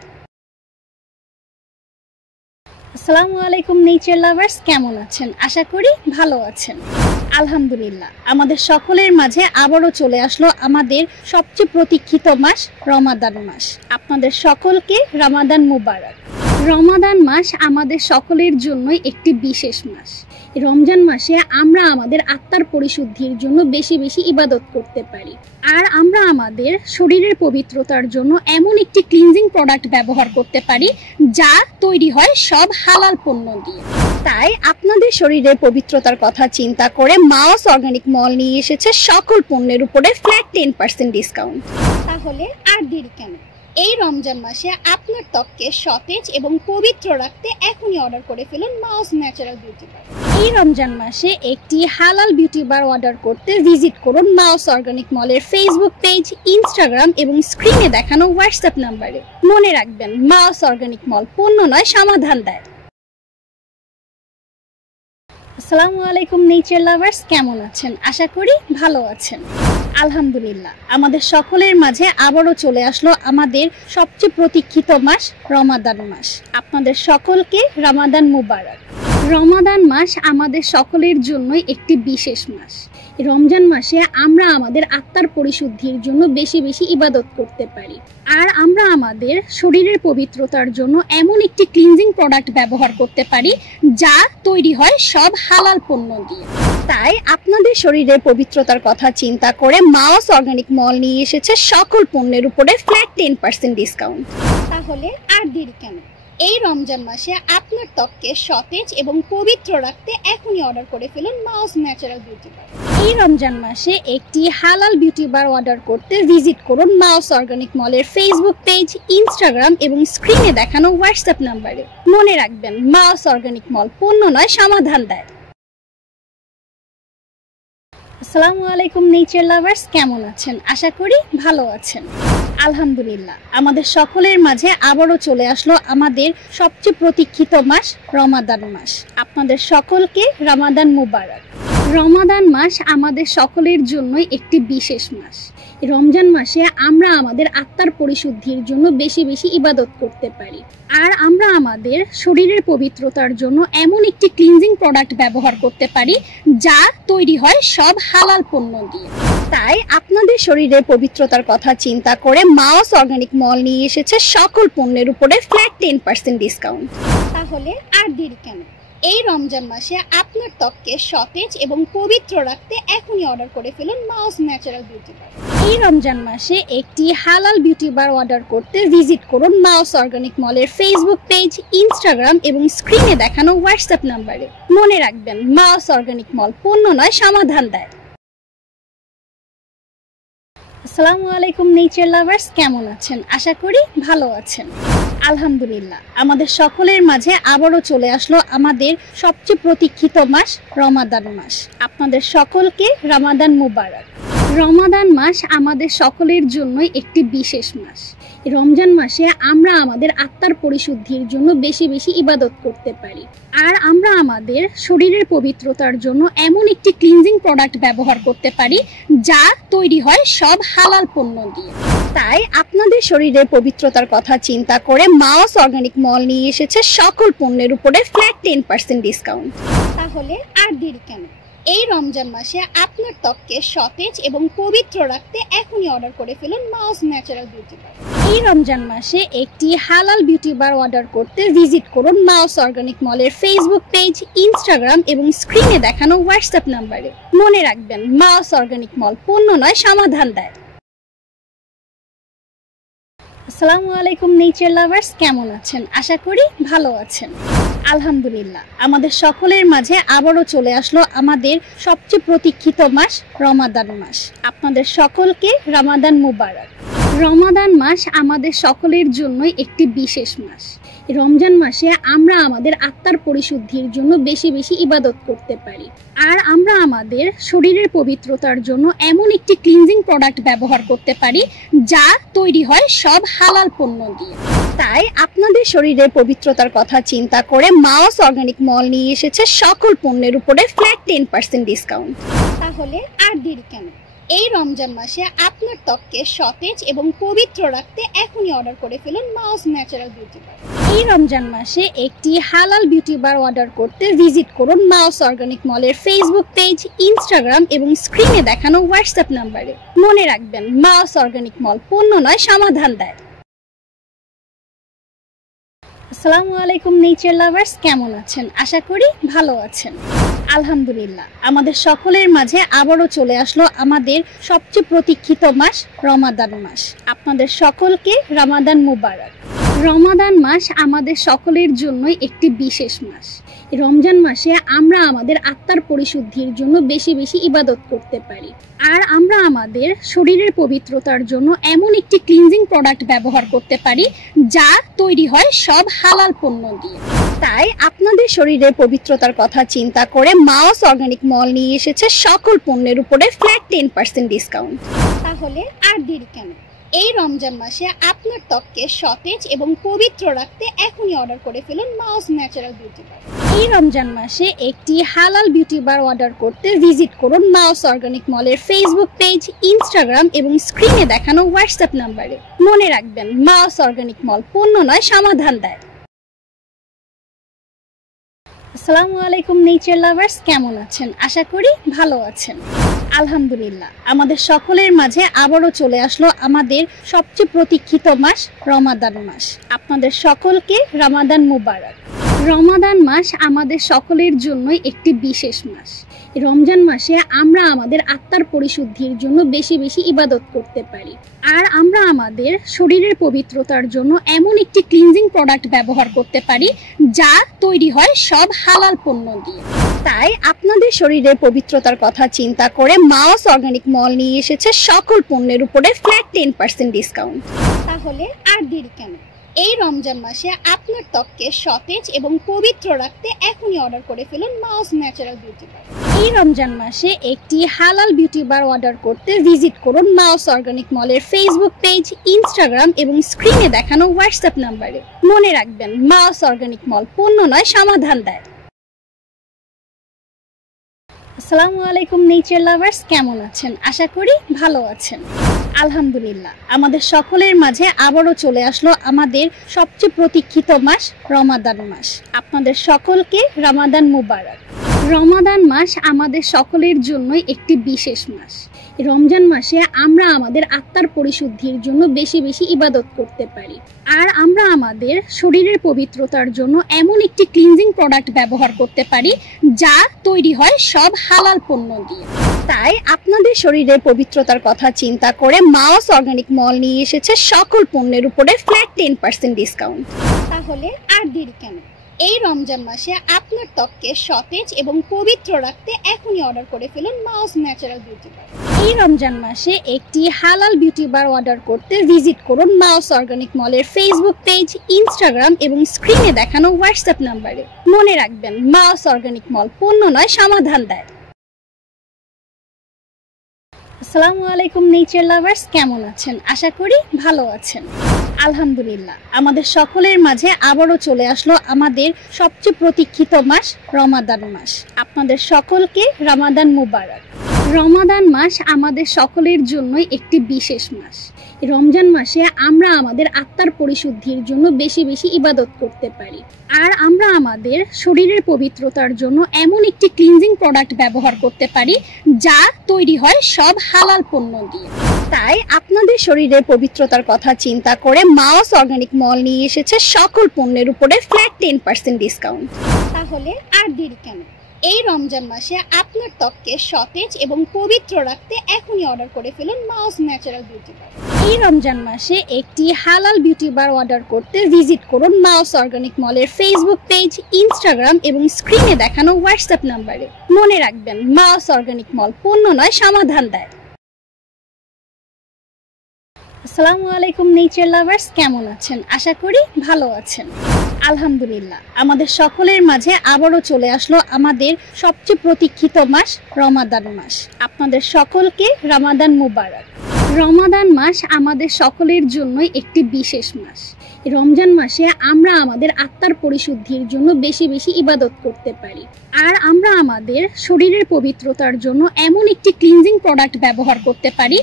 আসসালামু আলাইকুম নেচার লাভার্স, কেমন আছেন? আশা করি ভালো আছেন। আলহামদুলিল্লাহ, আমাদের সকলের মাঝে আবারও চলে আসলো আমাদের সবচেয়ে প্রতীক্ষিত মাস রমাদান মাস। আপনাদের সকলকে রমাদান মুবারক। রমাদান মাস আমাদের সকলের জন্যই একটি বিশেষ মাস। রমজান মাসে আমরা আমাদের আত্মার পরিশুদ্ধির জন্য বেশি বেশি ইবাদত করতে পারি, আর আমরা আমাদের শরীরের পবিত্রতার জন্য এমন একটি ক্লিনজিং প্রোডাক্ট ব্যবহার করতে পারি যা তৈরি হয় সব হালাল পণ্য দিয়ে। তাই আপনাদের শরীরের পবিত্রতার কথা চিন্তা করে মাউস অর্গানিক মল নিয়ে এসেছে সকল পণ্যের উপরে ফ্ল্যাট 10% ডিসকাউন্ট। তাহলে আর দেরি কেন? এই রমজান মাসে আপনার ত্বককে সতেজ এবং পবিত্র রাখতে এখনই অর্ডার করে ফেলুন মাউস ন্যাচারাল বিউটি বার। এই রমজান মাসে একটি হালাল বিউটি বার অর্ডার করতে ভিজিট করুন মাউস অর্গানিক মলের ফেসবুক পেজ, ইনস্টাগ্রাম এবং স্ক্রিনে দেখানো হোয়াটসঅ্যাপ নাম্বারে। মনে রাখবেন, মাউস অর্গানিক মল পণ্য নয়, সমাধান দেয়। আসসালামু আলাইকুম নেচার লাভার্স, কেমন আছেন? আশা করি ভালো আছেন। আলহামদুলিল্লাহ, আমাদের সকলের মাঝে আবারও চলে আসলো আমাদের সবচেয়ে প্রতীক্ষিত মাস রমাদান মাস। আপনাদের সকলকে রমাদান মুবারক। রমাদান মাস আমাদের সকলের জন্যই একটি বিশেষ মাস। রমজান মাসে আমরা আমাদের আত্মার পরিশুদ্ধির জন্য বেশি বেশি ইবাদত করতে পারি, আর আমরা আমাদের শরীরের পবিত্রতার জন্য এমন একটি ক্লিনজিং প্রোডাক্ট ব্যবহার করতে পারি যা তৈরি হয় সব হালাল পণ্য দিয়ে। তাই আপনাদের শরীরের পবিত্রতার কথা চিন্তা করে মাউস অর্গানিক মল নিয়ে এসেছে সকল পণ্যের উপরে ফ্ল্যাট 10% ডিসকাউন্ট। তাহলে আর দেরি কেন? এই রমজান মাসে আপনার ত্বককে সতেজ এবং পবিত্র রাখতে এখনই অর্ডার করে ফেলুন মাউস ন্যাচারাল বিউটি বার। এই রমজান মাসে একটি হালাল বিউটি বার অর্ডার করতে ভিজিট করুন মাউস অর্গানিক মলের ফেসবুক পেজ, ইনস্টাগ্রাম এবং স্ক্রিনে দেখানো হোয়াটসঅ্যাপ নাম্বারে। মনে রাখবেন, মাউস অর্গানিক মল পণ্য নয়, সমাধান দেয়। আসসালামু আলাইকুম নেচার লাভার্স, কেমন আছেন? আশা করি ভালো আছেন। আলহামদুলিল্লাহ, আমাদের সকলের মাঝে আবারও চলে আসলো আমাদের সবচেয়ে প্রতীক্ষিত মাস রমাদান মাস। আপনাদের সকলকে রমাদান মুবারক। রমাদান মাস আমাদের সকলের জন্যই একটি বিশেষ মাস। রমজান মাসে আমরা আমাদের আত্মার পরিশুদ্ধির জন্য বেশি বেশি ইবাদত করতে পারি, আর আমরা আমাদের শরীরের পবিত্রতার জন্য এমন একটি ক্লিনজিং প্রোডাক্ট ব্যবহার করতে পারি যা তৈরি হয় সব হালাল পণ্য দিয়ে। তাই আপনাদের শরীরের পবিত্রতার কথা চিন্তা করে মাউস অর্গানিক মল নিয়ে এসেছে সকল পণ্যের উপরে ফ্ল্যাট 10% ডিসকাউন্ট। তাহলে আর দেরি কেন? এই রমজান মাসে আপনার ত্বককে সতেজ এবং পবিত্র রাখতে এখনই অর্ডার করে ফেলুন মাউস ন্যাচারাল বিউটি বার। এই রমজান মাসে একটি হালাল বিউটি বার অর্ডার করতে ভিজিট করুন মাউস অর্গানিক মলের ফেসবুক পেজ, ইনস্টাগ্রাম এবং স্ক্রিনে দেখানো হোয়াটসঅ্যাপ নাম্বারে। মনে রাখবেন, মাউস অর্গানিক মল পণ্য নয়, সমাধান দেয়। আসসালামু আলাইকুম নেচার লাভার্স, কেমন আছেন? আশা করি ভালো আছেন। আলহামদুলিল্লাহ, আমাদের সকলের মাঝে আবারও চলে আসলো আমাদের সবচেয়ে প্রতীক্ষিত মাস রমাদান মাস। আপনাদের সকলকে রমাদান মুবারক। রমাদান মাস আমাদের সকলের জন্যই একটি বিশেষ মাস। রমজান মাসে আমরা আমাদের আত্মার পরিশুদ্ধির জন্য বেশি বেশি ইবাদত করতে পারি, আর আমরা আমাদের শরীরের পবিত্রতার জন্য এমন একটি ক্লিনজিং প্রোডাক্ট ব্যবহার করতে পারি যা তৈরি হয় সব হালাল পণ্য দিয়ে। তাই আপনাদের শরীরের পবিত্রতার কথা চিন্তা করে মাউস অর্গানিক মল নিয়ে এসেছে সকল পণ্যের উপরে ফ্ল্যাট 10% ডিসকাউন্ট। তাহলে আর দেরি কেন? এই রমজান মাসে আপনার ত্বককে সতেজ এবং পবিত্র রাখতে এখনই অর্ডার করে ফেলুন মাউস ন্যাচারাল বিউটি বার। এই রমজান মাসে একটি হালাল বিউটি বার অর্ডার করতে ভিজিট করুন মাউস অর্গানিক মলের ফেসবুক পেজ, ইনস্টাগ্রাম এবং স্ক্রিনে দেখানো হোয়াটসঅ্যাপ নাম্বারে। মনে রাখবেন, মাউস অর্গানিক মল পণ্য নয়, সমাধান দেয়। আসসালামু আলাইকুম নেচার লাভার্স, কেমন আছেন? আশা করি ভালো আছেন। আলহামদুলিল্লাহ, আমাদের সকলের মাঝে আবারও চলে আসলো আমাদের সবচেয়ে প্রতীক্ষিত মাস রমাদান মাস। আপনাদের সকলকে রমাদান মুবারক। রমাদান মাস আমাদের সকলের জন্যই একটি বিশেষ মাস। রমজান মাসে আমরা আমাদের আত্মার পরিশুদ্ধির জন্য বেশি বেশি ইবাদত করতে পারি, আর আমরা আমাদের শরীরের পবিত্রতার জন্য এমন একটি ক্লিনজিং প্রোডাক্ট ব্যবহার করতে পারি যা তৈরি হয় সব হালাল পণ্য দিয়ে। তাই আপনাদের শরীরের পবিত্রতার কথা চিন্তা করে মাওস অর্গানিক মল নিয়ে এসেছে সকল পণ্যের উপরে ফ্ল্যাট 10% ডিসকাউন্ট। তাহলে আর দেরি কেন? এই রমজান মাসে আপনার ত্বককে সতেজ এবং পবিত্র রাখতে এখনই অর্ডার করে ফেলুন মাওস ন্যাচারাল বিউটি বার। এই রমজান মাসে একটি হালাল বিউটি বার অর্ডার করতে ভিজিট করুন মাওস অর্গানিক মলের ফেসবুক পেজ, ইনস্টাগ্রাম এবং স্ক্রিনে দেখানো হোয়াটসঅ্যাপ নাম্বারে। মনে রাখবেন, মাওস অর্গানিক মল পণ্য নয়, সমাধান দেয়। আসসালামু আলাইকুম নেচার লাভার্স, কেমন আছেন? আশা করি ভালো আছেন। আলহামদুলিল্লাহ, আমাদের সকলের মাঝে আবারও চলে আসলো আমাদের সবচেয়ে প্রতীক্ষিত মাস রমাদান মাস। আপনাদের সকলকে রমাদান মুবারক। রমাদান মাস আমাদের সকলের জন্যই একটি বিশেষ মাস। রমজান মাসে আমরা আমাদের আত্মার পরিশুদ্ধির জন্য বেশি বেশি ইবাদত করতে পারি, আর আমরা আমাদের শরীরের পবিত্রতার জন্য এমন একটি ক্লিনজিং প্রোডাক্ট ব্যবহার করতে পারি যা তৈরি হয় সব হালাল পণ্য দিয়ে। তাই আপনাদের শরীরের পবিত্রতার কথা চিন্তা করে মাওস অর্গানিক মল নিয়ে এসেছে সকল পণ্যের উপরে ফ্ল্যাট 10% ডিসকাউন্ট। তাহলে আর দেরি কেন? এই রমজান মাসে আপনার ত্বককে সতেজ এবং পবিত্র রাখতে এখনই অর্ডার করে ফেলুন মাওস ন্যাচারাল বিউটি বার। এই রমজান মাসে একটি হালাল বিউটি বার অর্ডার করতে ভিজিট করুন মাওস অর্গানিক মলের ফেসবুক পেজ, ইনস্টাগ্রাম এবং স্ক্রিনে দেখানো হোয়াটসঅ্যাপ নাম্বারে। মনে রাখবেন, মাওস অর্গানিক মল পণ্য নয়, সমাধান দেয়। আসসালামু আলাইকুম নেচার লাভার্স, কেমন আছেন? আশা করি ভালো আছেন। আলহামদুলিল্লাহ, আমাদের সকলের মাঝে আবারও চলে আসলো আমাদের সবচেয়ে প্রতীক্ষিত মাস রমাদান মাস। আপনাদের সকলকে রমাদান মুবারক। রমাদান মাস আমাদের সকলের জন্যই একটি বিশেষ মাস। রমজান মাসে আমরা আমাদের আত্মার পরিশুদ্ধির জন্য বেশি বেশি ইবাদত করতে পারি, আর আমরা আমাদের শরীরের পবিত্রতার জন্য এমন একটি ক্লিনজিং প্রোডাক্ট ব্যবহার করতে পারি যা তৈরি হয় সব হালাল পণ্য দিয়ে। তাই আপনাদের শরীরের পবিত্রতার কথা চিন্তা করে মাওস অর্গানিক মল নিয়ে এসেছে সকল পণ্যের উপরে ফ্ল্যাট 10% ডিসকাউন্ট। তাহলে আর দেরি কেন? এই রমজান মাসে আপনার ত্বককে সতেজ এবং পবিত্র রাখতে এখনই অর্ডার করে ফেলুন মাওস ন্যাচারাল বিউটি বার। এই রমজান মাসে একটি হালাল বিউটি বার অর্ডার করতে ভিজিট করুন মাওস অর্গানিক মলের ফেসবুক পেজ, ইনস্টাগ্রাম এবং স্ক্রিনে দেখানো হোয়াটসঅ্যাপ নাম্বারে। মনে রাখবেন, মাওস অর্গানিক মল পণ্য নয়, সমাধান দেয়। আসসালামু আলাইকুম নেচার লাভার্স, কেমন আছেন? আশা করি ভালো আছেন। আলহামদুলিল্লাহ, আমাদের সকলের মাঝে আবারও চলে আসলো আমাদের সবচেয়ে প্রতীক্ষিত মাস রমাদান মাস। আপনাদের সকলকে রমাদান মুবারক। রমাদান মাস আমাদের সকলের জন্যই একটি বিশেষ মাস। রমজান মাসে আমরা আমাদের আত্মার পরিশুদ্ধির জন্য বেশি বেশি ইবাদত করতে পারি, আর আমরা আমাদের শরীরের পবিত্রতার জন্য এমন একটি ক্লিনজিং প্রোডাক্ট ব্যবহার করতে পারি যা তৈরি হয় সব হালাল পণ্য দিয়ে। তাই আপনাদের শরীরের পবিত্রতার কথা চিন্তা করে মাওস অর্গানিক মল নিয়ে এসেছে সকল পণ্যের উপরে ফ্ল্যাট 10% ডিসকাউন্ট। তাহলে আর দেরি কেন? এই রমজান মাসে আপনার ত্বককে সতেজ এবং পবিত্র রাখতে এখনই অর্ডার করে ফেলুন মাওস ন্যাচারাল বিউটি বার। এই রমজান মাসে একটি হালাল বিউটি বার অর্ডার করতে ভিজিট করুন মাওস অর্গানিক মলের ফেসবুক পেজ, ইনস্টাগ্রাম এবং স্ক্রিনে দেখানো হোয়াটসঅ্যাপ নাম্বারে। মনে রাখবেন, মাওস অর্গানিক মল পণ্য নয়, সমাধান দেয়। আসসালামু আলাইকুম নেচার লাভার্স, কেমন আছেন? আশা করি ভালো আছেন। আলহামদুলিল্লাহ, আমাদের সকলের মাঝে আবারও চলে আসলো আমাদের সবচেয়ে প্রতীক্ষিত মাস রমাদান মাস। আপনাদের সকলকে রমাদান মুবারক। রমাদান মাস আমাদের সকলের জন্যই একটি বিশেষ মাস। রমজান মাসে আমরা আমাদের আত্মার পরিশুদ্ধির জন্য বেশি বেশি ইবাদত করতে পারি, আর আমরা আমাদের শরীরের পবিত্রতার জন্য এমন একটি ক্লিনজিং প্রোডাক্ট ব্যবহার করতে পারি যা তৈরি হয় সব হালাল পণ্য দিয়ে। তাই আপনাদের শরীরের পবিত্রতার কথা চিন্তা করে মাওস অর্গানিক মল নিয়ে এসেছে সকল পণ্যের উপরে ফ্ল্যাট 10% ডিসকাউন্ট। তাহলে আর দেরি কেন? এই রমজান মাসে আপনার ত্বককে সতেজ এবং পবিত্র রাখতে এখনই অর্ডার করে ফেলুন মাওস ন্যাচারাল বিউটি বার। এই রমজান মাসে একটি হালাল বিউটি বার অর্ডার করতে ভিজিট করুন মাওস অর্গানিক মলের ফেসবুক পেজ, ইনস্টাগ্রাম এবং স্ক্রিনে দেখানো হোয়াটসঅ্যাপ নাম্বারে। মনে রাখবেন, মাওস অর্গানিক মল পণ্য নয়, সমাধান দেয়। আসসালামু আলাইকুম নেচার লাভার্স, কেমন আছেন? আশা করি ভালো আছেন। আলহামদুলিল্লাহ, আমাদের সকলের মাঝে আবারও চলে আসলো আমাদের সবচেয়ে প্রতীক্ষিত মাস রমাদান মাস। আপনাদের সকলকে রমাদান মুবারক। রমাদান মাস আমাদের সকলের জন্যই একটি বিশেষ মাস। রমজান মাসে আমরা আমাদের আত্মার পরিশুদ্ধির জন্য বেশি বেশি ইবাদত করতে পারি, আর আমরা আমাদের শরীরের পবিত্রতার জন্য এমন একটি ক্লিনজিং প্রোডাক্ট ব্যবহার করতে পারি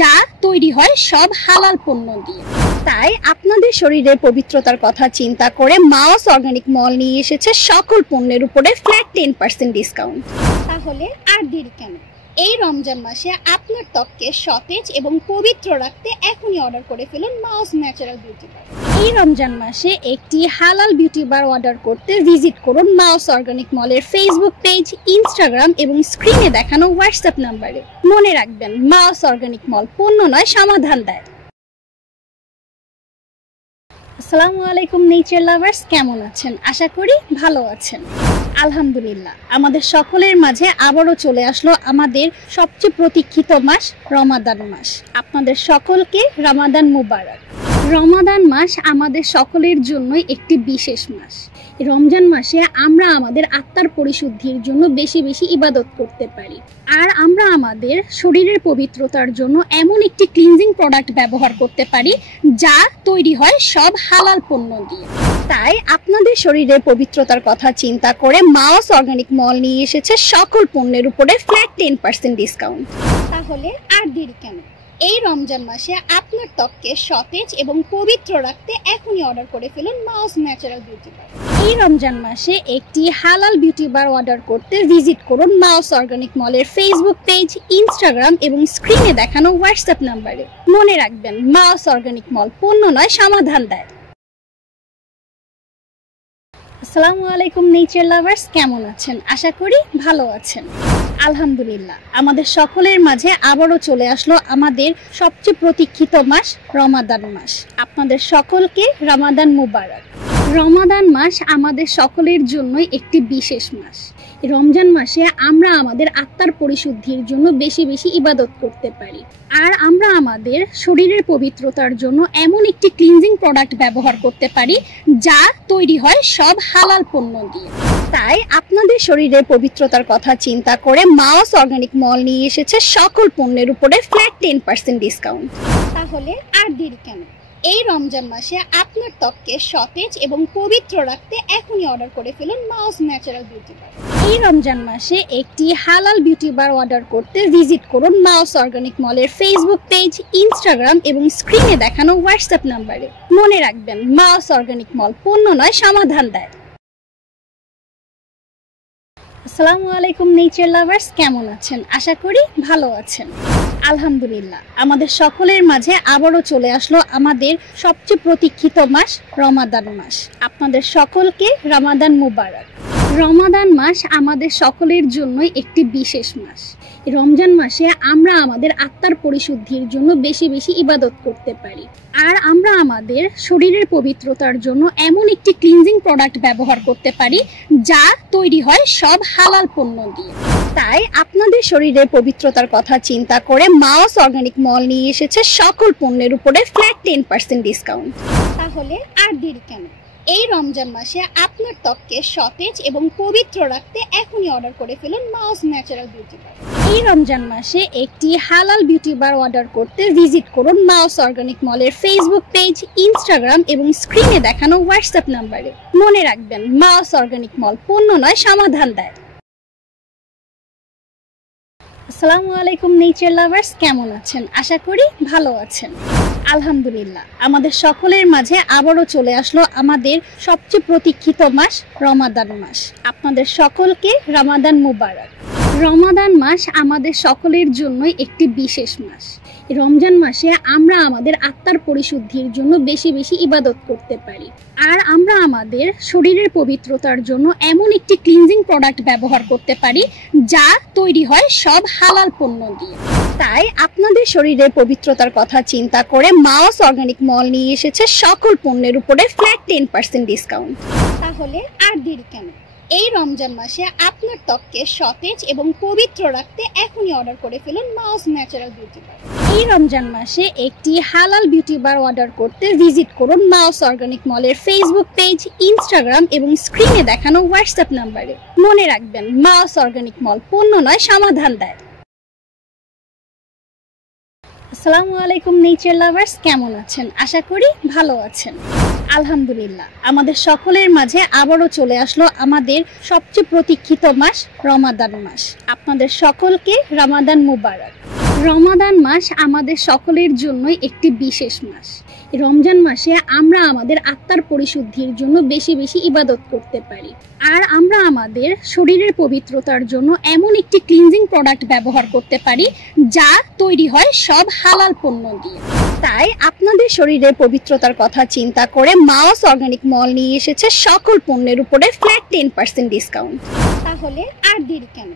যা তৈরি হয় সব হালাল পণ্য দিয়ে। তাই আপনাদের শরীরের পবিত্রতার কথা চিন্তা করে মাওস অর্গানিক মল নিয়ে এসেছে সকল পণ্যের উপরে ফ্ল্যাট 10% ডিসকাউন্ট। তাহলে আর দেরি কেন? এই রমজান মাসে আপনার ত্বককে সতেজ এবং পবিত্র রাখতে এখনই অর্ডার করে ফেলুন মাওস ন্যাচারাল বিউটি বার। এই রমজান মাসে একটি হালাল বিউটি বার অর্ডার করতে ভিজিট করুন মাওস অর্গানিক মলের ফেসবুক পেজ, ইনস্টাগ্রাম এবং স্ক্রিনে দেখানো হোয়াটসঅ্যাপ নাম্বারে। মনে রাখবেন, মাওস অর্গানিক মল পণ্য নয়, সমাধান দেয়। আসসালামু আলাইকুম নেচার লাভার্স, কেমন আছেন? আশা করি ভালো আছেন। আলহামদুলিল্লাহ, আমাদের সকলের মাঝে আবারও চলে আসলো আমাদের সবচেয়ে প্রতীক্ষিত মাস রমাদান মাস। আপনাদের সকলকে রমাদান মুবারক। রমাদান মাস আমাদের সকলের জন্যই একটি বিশেষ মাস। রমজান মাসে আমরা আমাদের আত্মার পরিশুদ্ধির জন্য বেশি বেশি ইবাদত করতে পারি, আর আমরা আমাদের শরীরের পবিত্রতার জন্য এমন একটি ক্লিনজিং প্রোডাক্ট ব্যবহার করতে পারি যা তৈরি হয় সব হালাল পণ্য দিয়ে। তাই আপনাদের শরীরের পবিত্রতার কথা চিন্তা করে মাওস অর্গানিক মল নিয়ে এসেছে সকল পণ্যের উপরে ফ্ল্যাট 10% ডিসকাউন্ট। তাহলে আর দেরি কেন? এই রমজান মাসে আপনার ত্বককে সতেজ এবং পবিত্র রাখতে এখনই অর্ডার করে ফেলুন মাওস ন্যাচারাল বিউটি বার। এই রমজান মাসে একটি হালাল বিউটি বার অর্ডার করতে ভিজিট করুন মাওস অর্গানিক মলের ফেসবুক পেজ, ইনস্টাগ্রাম এবং স্ক্রিনে দেখানো হোয়াটসঅ্যাপ নাম্বারে। মনে রাখবেন, মাওস অর্গানিক মল পণ্য নয়, সমাধান দেয়। আসসালামু আলাইকুম নেচার লাভার্স, কেমন আছেন? আশা করি ভালো আছেন। আলহামদুলিল্লাহ, আমাদের সকলের মাঝে আবারও চলে আসলো আমাদের সবচেয়ে প্রতীক্ষিত মাস রমাদান মাস। আপনাদের সকলকে রমাদান মুবারক। রমাদান মাস আমাদের সকলের জন্যই একটি বিশেষ মাস। রমজান মাসে আমরা আমাদের আত্মার পরিশুদ্ধির জন্য বেশি বেশি ইবাদত করতে পারি, আর আমরা আমাদের শরীরের পবিত্রতার জন্য এমন একটি ক্লিনজিং প্রোডাক্ট ব্যবহার করতে পারি যা তৈরি হয় সব হালাল পণ্য দিয়ে। তাই আপনাদের শরীরের পবিত্রতার কথা চিন্তা করে মাওস অর্গানিক মল নিয়ে এসেছে সকল পণ্যের উপরে ফ্ল্যাট 10% ডিসকাউন্ট। তাহলে আর দেরি কেন? এই রমজান মাসে আপনার ত্বককে সতেজ এবং পবিত্র রাখতে এখনই অর্ডার করে ফেলুন মাওস ন্যাচারাল বিউটি বার। এই রমজান মাসে একটি হালাল বিউটি বার অর্ডার করতে ভিজিট করুন মাওস অর্গানিক মলের ফেসবুক পেজ, ইনস্টাগ্রাম এবং স্ক্রিনে দেখানো হোয়াটসঅ্যাপ নাম্বারে। মনে রাখবেন, মাওস অর্গানিক মল পণ্য নয়, সমাধান দেয়। আসসালামু আলাইকুম নেচার লাভার্স, কেমন আছেন? আশা করি ভালো আছেন। আলহামদুলিল্লাহ, আমাদের সকলের মাঝে আবারও চলে আসলো আমাদের সবচেয়ে প্রতীক্ষিত মাস রমাদান মাস। আপনাদের সকলকে রমাদান মুবারক। রমাদান মাস আমাদের সকলের জন্যই একটি বিশেষ মাস। রমজান মাসে আমরা আমাদের আত্মার পরিশুদ্ধির জন্য বেশি বেশি ইবাদত করতে পারি, আর আমরা আমাদের শরীরের পবিত্রতার জন্য এমন একটি ক্লিনজিং প্রোডাক্ট ব্যবহার করতে পারি যা তৈরি হয় সব হালাল পণ্য দিয়ে। তাই আপনাদের শরীরের পবিত্রতার কথা চিন্তা করে মাওস অর্গানিক মল নিয়ে এসেছে সকল পণ্যের উপরে ফ্ল্যাট 10% ডিসকাউন্ট। তাহলে আর দেরি কেন? এই রমজান মাসে আপনার ত্বককে সতেজ এবং পবিত্র রাখতে এখনই অর্ডার করে ফেলুন মাওস ন্যাচারাল বিউটি বার। এই রমজান মাসে একটি হালাল বিউটি বার অর্ডার করতে ভিজিট করুন মাওস অর্গানিক মলের ফেসবুক পেজ, ইনস্টাগ্রাম এবং স্ক্রিনে দেখানো হোয়াটসঅ্যাপ নাম্বারে। মনে রাখবেন, মাওস অর্গানিক মল পণ্য নয়, সমাধান দেয়। আসসালামু আলাইকুম নেচার লাভার্স, কেমন আছেন? আশা করি ভালো আছেন। আলহামদুলিল্লাহ, আমাদের সকলের মাঝে আবারও চলে আসলো আমাদের সবচেয়ে প্রতীক্ষিত মাস রমাদান মাস। আপনাদের সকলকে রমাদান মুবারক। রমাদান মাস আমাদের সকলের জন্যই একটি বিশেষ মাস। রমজান মাসে আমরা আমাদের আত্মার পরিশুদ্ধির জন্য বেশি বেশি ইবাদত করতে পারি, আর আমরা আমাদের শরীরের পবিত্রতার জন্য এমন একটি ক্লিনজিং প্রোডাক্ট ব্যবহার করতে পারি যা তৈরি হয় সব হালাল পণ্য দিয়ে। তাই আপনাদের শরীরের পবিত্রতার কথা চিন্তা করে মাওস অর্গানিক মল নিয়ে এসেছে সকল পণ্যের উপরে ফ্ল্যাট 10% ডিসকাউন্ট। তাহলে আর দেরি কেন? এই রমজান মাসে আপনার ত্বককে সতেজ এবং পবিত্র রাখতে এখনই অর্ডার করে ফেলুন মাউস ন্যাচারাল বিউটি বার। এই রমজান মাসে একটি হালাল বিউটি বার অর্ডার করতে ভিজিট করুন মাউস অর্গানিক মলের ফেসবুক পেজ, ইনস্টাগ্রাম এবং স্ক্রিনে দেখানো হোয়াটসঅ্যাপ নাম্বারে। মনে রাখবেন, মাউস অর্গানিক মল পণ্য নয়, সমাধান দেয়। আসসালামু আলাইকুম নেচার লাভার্স, কেমন আছেন? আশা করি ভালো আছেন। আলহামদুলিল্লাহ, আমাদের সকলের মাঝে আবারও চলে আসলো আমাদের সবচেয়ে প্রতীক্ষিত মাস রমাদান মাস। আপনাদের সকলকে রমাদান মুবারক। রমাদান মাস আমাদের সকলের জন্যই একটি বিশেষ মাস। রমজান মাসে আমরা আমাদের আত্মার পরিশুদ্ধির জন্য বেশি বেশি ইবাদত করতে পারি, আর আমরা আমাদের শরীরের পবিত্রতার জন্য এমন একটি ক্লিনজিং প্রোডাক্ট ব্যবহার করতে পারি যা তৈরি হয় সব হালাল পণ্য দিয়ে। তাই আপনাদের শরীরের পবিত্রতার কথা চিন্তা করে মাউস অর্গানিক মল নিয়ে এসেছে সকল পণ্যের উপরে ফ্ল্যাট 10% ডিসকাউন্ট। তাহলে আর দেরি কেন?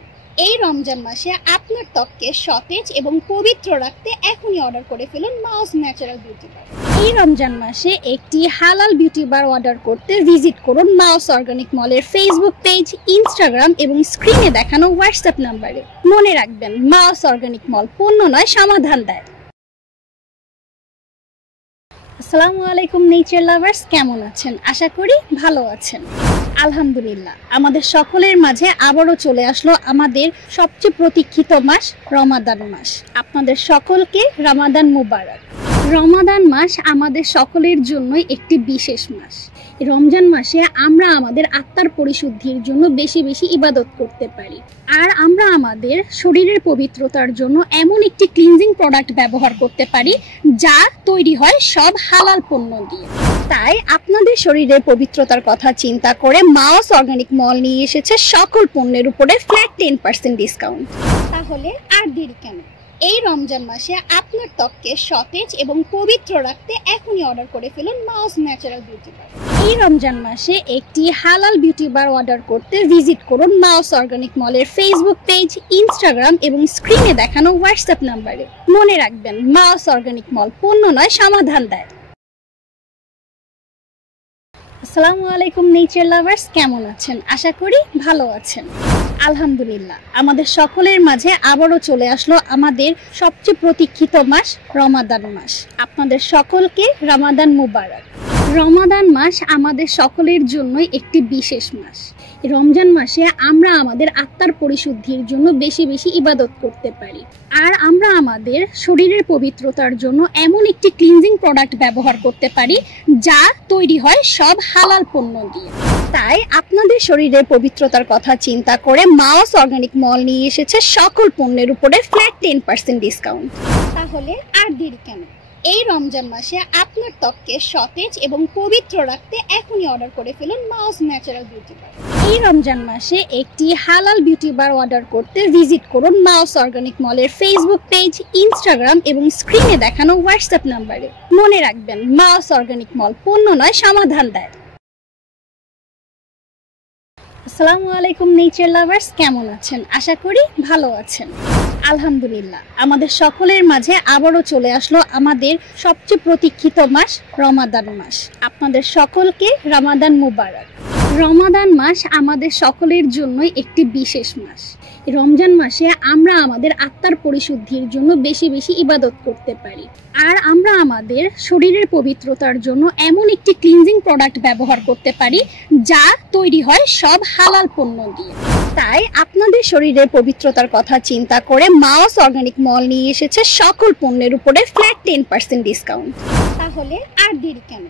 এই রমজান মাসে আপনার ত্বককে সতেজ এবং পবিত্র রাখতে এখনই অর্ডার করে ফেলুন মাউস ন্যাচারাল বিউটি বার। এই রমজান মাসে একটি হালাল বিউটি বার অর্ডার করতে ভিজিট করুন মাউস অর্গানিক মলের ফেসবুক পেজ, ইনস্টাগ্রাম এবং স্ক্রিনে দেখানো হোয়াটসঅ্যাপ নাম্বারে। মনে রাখবেন, মাউস অর্গানিক মল পণ্য নয়, সমাধান দেয়। আসসালামু আলাইকুম নেচার লাভার্স, কেমন আছেন? আশা করি ভালো আছেন। আলহামদুলিল্লাহ, আমাদের সকলের মাঝে আবারও চলে আসলো আমাদের সবচেয়ে প্রতীক্ষিত মাস রমাদান মাস। আপনাদের সকলকে রমাদান মুবারক। রমাদান মাস আমাদের সকলের জন্যই একটি বিশেষ মাস। রমজান মাসে আমরা আমাদের আত্মার পরিশুদ্ধির জন্য বেশি বেশি ইবাদত করতে পারি, আর আমরা আমাদের শরীরের পবিত্রতার জন্য এমন একটি ক্লিনজিং প্রোডাক্ট ব্যবহার করতে পারি যা তৈরি হয় সব হালাল পণ্য দিয়ে। তাই আপনাদের শরীরের পবিত্রতার কথা চিন্তা করে মাউস অর্গানিক মল নিয়ে এসেছে সকল পণ্যের উপরে ফ্ল্যাট 10% ডিসকাউন্ট। তাহলে আর দেরি কেন? এই রমজান মাসে আপনার ত্বককে সতেজ এবং পবিত্র রাখতে এখনই অর্ডার করে ফেলুন মাউস ন্যাচারাল বিউটি বার। এই রমজান মাসে একটি হালাল বিউটি বার অর্ডার করতে ভিজিট করুন মাউস অর্গানিক মলের ফেসবুক পেজ, ইনস্টাগ্রাম এবং স্ক্রিনে দেখানো হোয়াটসঅ্যাপ নাম্বারে। মনে রাখবেন, মাউস অর্গানিক মল পণ্য নয়, সমাধান দেয়। আসসালামু আলাইকুম নেচার লাভার্স, কেমন আছেন? আশা করি ভালো আছেন। আলহামদুলিল্লাহ, আমাদের সকলের মাঝে আবারও চলে আসলো আমাদের সবচেয়ে প্রতীক্ষিত মাস রমাদান মাস। আপনাদের সকলকে রমাদান মুবারক। রমাদান মাস আমাদের সকলের জন্যই একটি বিশেষ মাস। রমজান মাসে আমরা আমাদের আত্মার পরিশুদ্ধির জন্য বেশি বেশি ইবাদত করতে পারি, আর আমরা আমাদের শরীরের পবিত্রতার জন্য এমন একটি ক্লিনজিং প্রোডাক্ট ব্যবহার করতে পারি যা তৈরি হয় সব হালাল পণ্য দিয়ে। তাই আপনাদের শরীরের পবিত্রতার কথা চিন্তা করে মাউস অর্গানিক মল নিয়ে এসেছে সকল পণ্যের উপরে ফ্ল্যাট 10% ডিসকাউন্ট। তাহলে আর দেরি কেন? এই রমজান মাসে আপনার ত্বককে সতেজ এবং পবিত্র রাখতে এখনই অর্ডার করে ফেলুন মাউস ন্যাচারাল বিউটি বার। এই রমজান মাসে একটি হালাল বিউটি বার অর্ডার করতে ভিজিট করুন মাউস অর্গানিক মলের ফেসবুক পেজ, ইনস্টাগ্রাম এবং স্ক্রিনে দেখানো হোয়াটসঅ্যাপ নাম্বারে। মনে রাখবেন, মাউস অর্গানিক মল পণ্য নয়, সমাধান দেয়। আসসালামু আলাইকুম নেচার লাভার্স, কেমন আছেন? আশা করি ভালো আছেন। আলহামদুলিল্লাহ, আমাদের সকলের মাঝে আবারও চলে আসলো আমাদের সবচেয়ে প্রতীক্ষিত মাস রমাদান মাস। আপনাদের সকলকে রমাদান মুবারক। রমাদান মাস আমাদের সকলের জন্যই একটি বিশেষ মাস। রমজান মাসে আমরা আমাদের আত্মার পরিশুদ্ধির জন্য বেশি বেশি ইবাদত করতে পারি, আর আমরা আমাদের শরীরের পবিত্রতার জন্য এমন একটি ক্লিনজিং প্রোডাক্ট ব্যবহার করতে পারি যা তৈরি হয় সব হালাল পণ্য দিয়ে। তাই আপনাদের শরীরের পবিত্রতার কথা চিন্তা করে মাউস অর্গানিক মল নিয়ে এসেছে সকল পণ্যের উপরে ফ্ল্যাট 10% ডিসকাউন্ট। তাহলে আর দেরি কেন?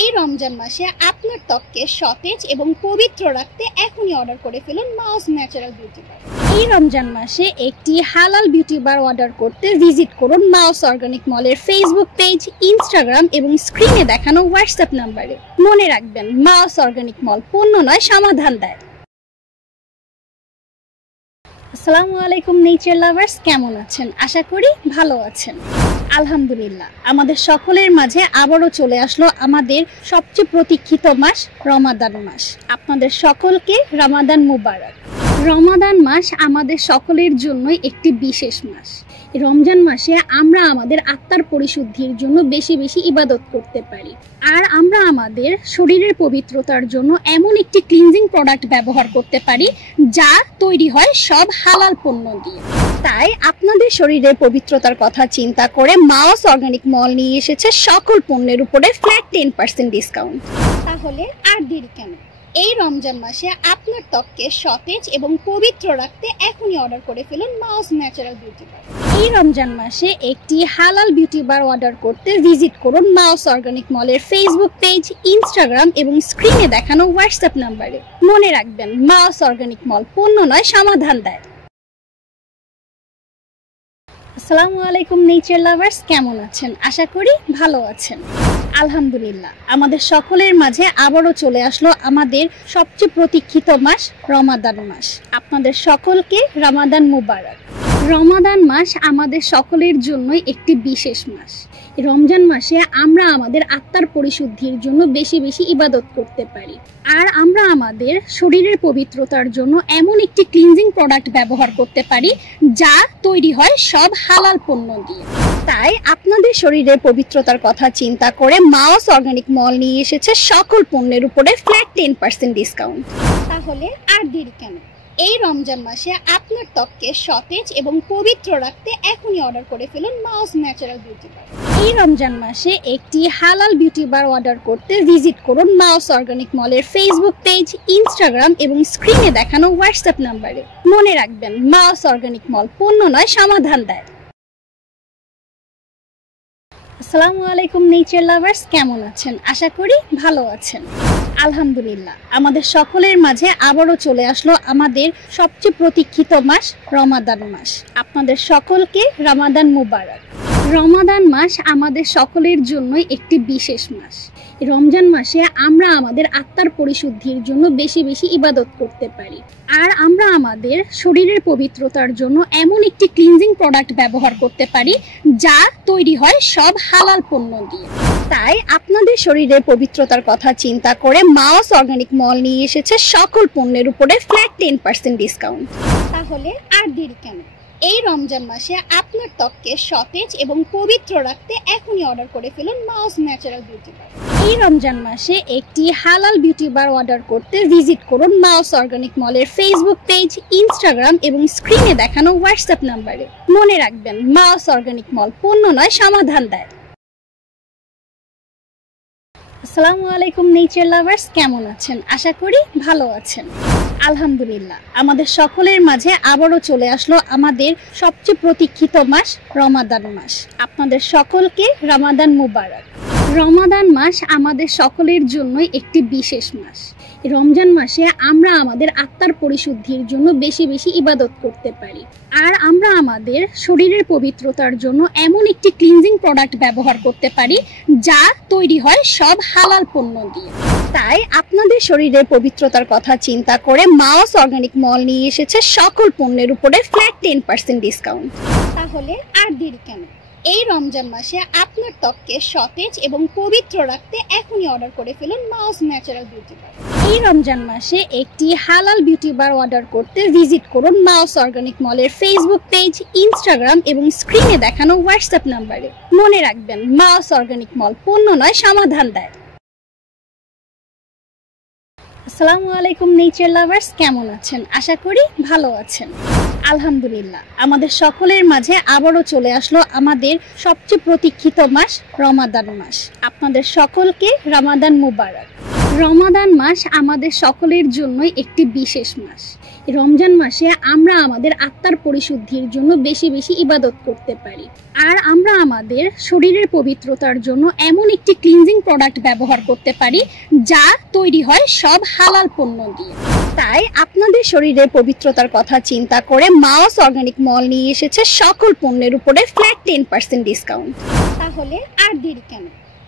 এই রমজান মাসে আপনার ত্বককে সতেজ এবং পবিত্র রাখতে এখনই অর্ডার করে ফেলুন মাউস ন্যাচারাল বিউটি বার। এই রমজান মাসে একটি হালাল বিউটি বার অর্ডার করতে ভিজিট করুন মাউস অর্গানিক মলের ফেসবুক পেজ, ইনস্টাগ্রাম এবং স্ক্রিনে দেখানো হোয়াটসঅ্যাপ নাম্বারে। মনে রাখবেন, মাউস অর্গানিক মল পণ্য নয়, সমাধান দেয়। আসসালামু আলাইকুম নেচার লাভার্স, কেমন আছেন? আশা করি ভালো আছেন। আলহামদুলিল্লাহ, আমাদের সকলের মাঝে আবারও চলে আসলো আমাদের সবচেয়ে প্রতীক্ষিত মাস রমাদান মাস। আপনাদের সকলকে রমাদান মুবারক। রমাদান মাস আমাদের সকলের জন্যই একটি বিশেষ মাস। রমজান মাসে আমরা আমাদের আত্মার পরিশুদ্ধির জন্য বেশি বেশি ইবাদত করতে পারি, আর আমরা আমাদের শরীরের পবিত্রতার জন্য এমন একটি ক্লিনজিং প্রোডাক্ট ব্যবহার করতে পারি যা তৈরি হয় সব হালাল পণ্য দিয়ে। তাই আপনাদের শরীরের পবিত্রতার কথা চিন্তা করে মাওস অর্গানিক মল নিয়ে এসেছে সকল পণ্যের উপরে ফ্ল্যাট 10% ডিসকাউন্ট। তাহলে আর দেরি কেন? এই রমজান মাসে আপনার ত্বককে সতেজ এবং পবিত্র রাখতে এখনই অর্ডার করে ফেলুন মাওস ন্যাচারাল বিউটি বার। এই রমজান মাসে একটি হালাল বিউটি বার অর্ডার করতে ভিজিট করুন মাওস অর্গানিক মলের ফেসবুক পেজ, ইনস্টাগ্রাম এবং স্ক্রিনে দেখানো হোয়াটসঅ্যাপ নাম্বারে। মনে রাখবেন, মাওস অর্গানিক মল পণ্য নয়, সমাধান দেয়। আসসালামু আলাইকুম নেচার লাভার্স, কেমন আছেন? আশা করি ভালো আছেন। আলহামদুলিল্লাহ, আমাদের সকলের মাঝে আবারও চলে আসলো আমাদের সবচেয়ে প্রতীক্ষিত মাস রমাদান মাস। আপনাদের সকলকে রমাদান মুবারক। রমাদান মাস আমাদের সকলের জন্যই একটি বিশেষ মাস। রমজান মাসে আমরা আমাদের আত্মার পরিশুদ্ধির জন্য বেশি বেশি ইবাদত করতে পারি, আর আমরা আমাদের শরীরের পবিত্রতার জন্য এমন একটি ক্লিনজিং প্রোডাক্ট ব্যবহার করতে পারি যা তৈরি হয় সব হালাল পণ্য দিয়ে। তাই আপনাদের শরীরের পবিত্রতার কথা চিন্তা করে মাওস অর্গানিক মল নিয়ে এসেছে সকল পণ্যের উপরে ফ্ল্যাট 10% ডিসকাউন্ট। তাহলে আর দেরি কেন? এই রমজান মাসে আপনার ত্বককে সতেজ এবং পবিত্র রাখতে এখনই অর্ডার করে ফেলুন মাওস ন্যাচারাল বিউটি বার। এই রমজান মাসে একটি হালাল বিউটি বার অর্ডার করতে ভিজিট করুন মাওস অর্গানিক মলের ফেসবুক পেজ, ইনস্টাগ্রাম এবং স্ক্রিনে দেখানো হোয়াটসঅ্যাপ নাম্বারে। মনে রাখবেন, মাওস অর্গানিক মল পণ্য নয়, সমাধান দেয়। আসসালামু আলাইকুম নেচার লাভার্স, কেমন আছেন? আশা করি ভালো আছেন। আলহামদুলিল্লাহ, আমাদের সকলের মাঝে আবারও চলে আসলো আমাদের সবচেয়ে প্রতীক্ষিত মাস রমাদান মাস। আপনাদের সকলকে রমাদান মুবারক। রমাদান মাস আমাদের সকলের জন্যই একটি বিশেষ মাস। রমজান মাসে আমরা আমাদের আত্মার পরিশুদ্ধির জন্য বেশি বেশি ইবাদত করতে পারি, আর আমরা আমাদের শরীরের পবিত্রতার জন্য এমন একটি ক্লিনজিং প্রোডাক্ট ব্যবহার করতে পারি যা তৈরি হয় সব হালাল পণ্য দিয়ে। তাই আপনাদের শরীরের পবিত্রতার কথা চিন্তা করে মাওস অর্গানিক মল নিয়ে এসেছে সকল পণ্যের উপরে ফ্ল্যাট 10% ডিসকাউন্ট। তাহলে আর দেরি কেন? এই রমজান মাসে আপনার ত্বককে সতেজ এবং পবিত্র রাখতে এখনই অর্ডার করে ফেলুন মাওস ন্যাচারাল বিউটি বার। এই রমজান মাসে একটি হালাল বিউটি বার অর্ডার করতে ভিজিট করুন মাওস অর্গানিক মলের ফেসবুক পেজ, ইনস্টাগ্রাম এবং স্ক্রিনে দেখানো হোয়াটসঅ্যাপ নাম্বারে। মনে রাখবেন, মাওস অর্গানিক মল পণ্য নয়, সমাধান দেয়। আসসালামু আলাইকুম নেচার লাভার্স, কেমন আছেন? আশা করি ভালো আছেন। আলহামদুলিল্লাহ, আমাদের সকলের মাঝে আবারও চলে আসলো আমাদের সবচেয়ে প্রতীক্ষিত মাস রমাদান মাস। আপনাদের সকলকে রমাদান মুবারক। রমাদান মাস আমাদের সকলের জন্যই একটি বিশেষ মাস। রমজান মাসে আমরা আমাদের আত্মার পরিশুদ্ধির জন্য বেশি বেশি ইবাদত করতে পারি, আর আমরা আমাদের শরীরের পবিত্রতার জন্য এমন একটি ক্লিনজিং প্রোডাক্ট ব্যবহার করতে পারি যা তৈরি হয় সব হালাল পণ্য দিয়ে। তাই আপনাদের শরীরের পবিত্রতার কথা চিন্তা করে মাওস অর্গানিক মল নিয়ে এসেছে সকল পণ্যের উপরে ফ্ল্যাট 10% ডিসকাউন্ট। তাহলে আর দেরি কেন? এই রমজান মাসে আপনার ত্বককে সতেজ এবং পবিত্র রাখতে এখনই অর্ডার করে ফেলুন মাওস ন্যাচারাল বিউটি বার। এই রমজান মাসে একটি হালাল বিউটি বার অর্ডার করতে ভিজিট করুন মাওস অর্গানিক মলের ফেসবুক পেজ, ইনস্টাগ্রাম এবং স্ক্রিনে দেখানো হোয়াটসঅ্যাপ নাম্বারে। মনে রাখবেন, মাওস অর্গানিক মল পণ্য নয়, সমাধান দেয়। আসসালামু আলাইকুম নেচার লাভার্স, কেমন আছেন? আশা করি ভালো আছেন। আলহামদুলিল্লাহ, আমাদের সকলের মাঝে আবারও চলে আসলো আমাদের সবচেয়ে প্রতীক্ষিত মাস রমাদান মাস। আপনাদের সকলকে রমাদান মুবারক। রমাদান মাস আমাদের সকলের জন্যই একটি বিশেষ মাস। রমজান মাসে আমরা আমাদের আত্মার পরিশুদ্ধির জন্য বেশি বেশি ইবাদত করতে পারি, আর আমরা আমাদের শরীরের পবিত্রতার জন্য এমন একটি ক্লিনজিং প্রোডাক্ট ব্যবহার করতে পারি যা তৈরি হয় সব হালাল পণ্য দিয়ে। তাই আপনাদের শরীরের পবিত্রতার কথা চিন্তা করে মাওস অর্গানিক মল নিয়ে এসেছে সকল পণ্যের উপরে ফ্ল্যাট 10% ডিসকাউন্ট। তাহলে আর দেরি কেন?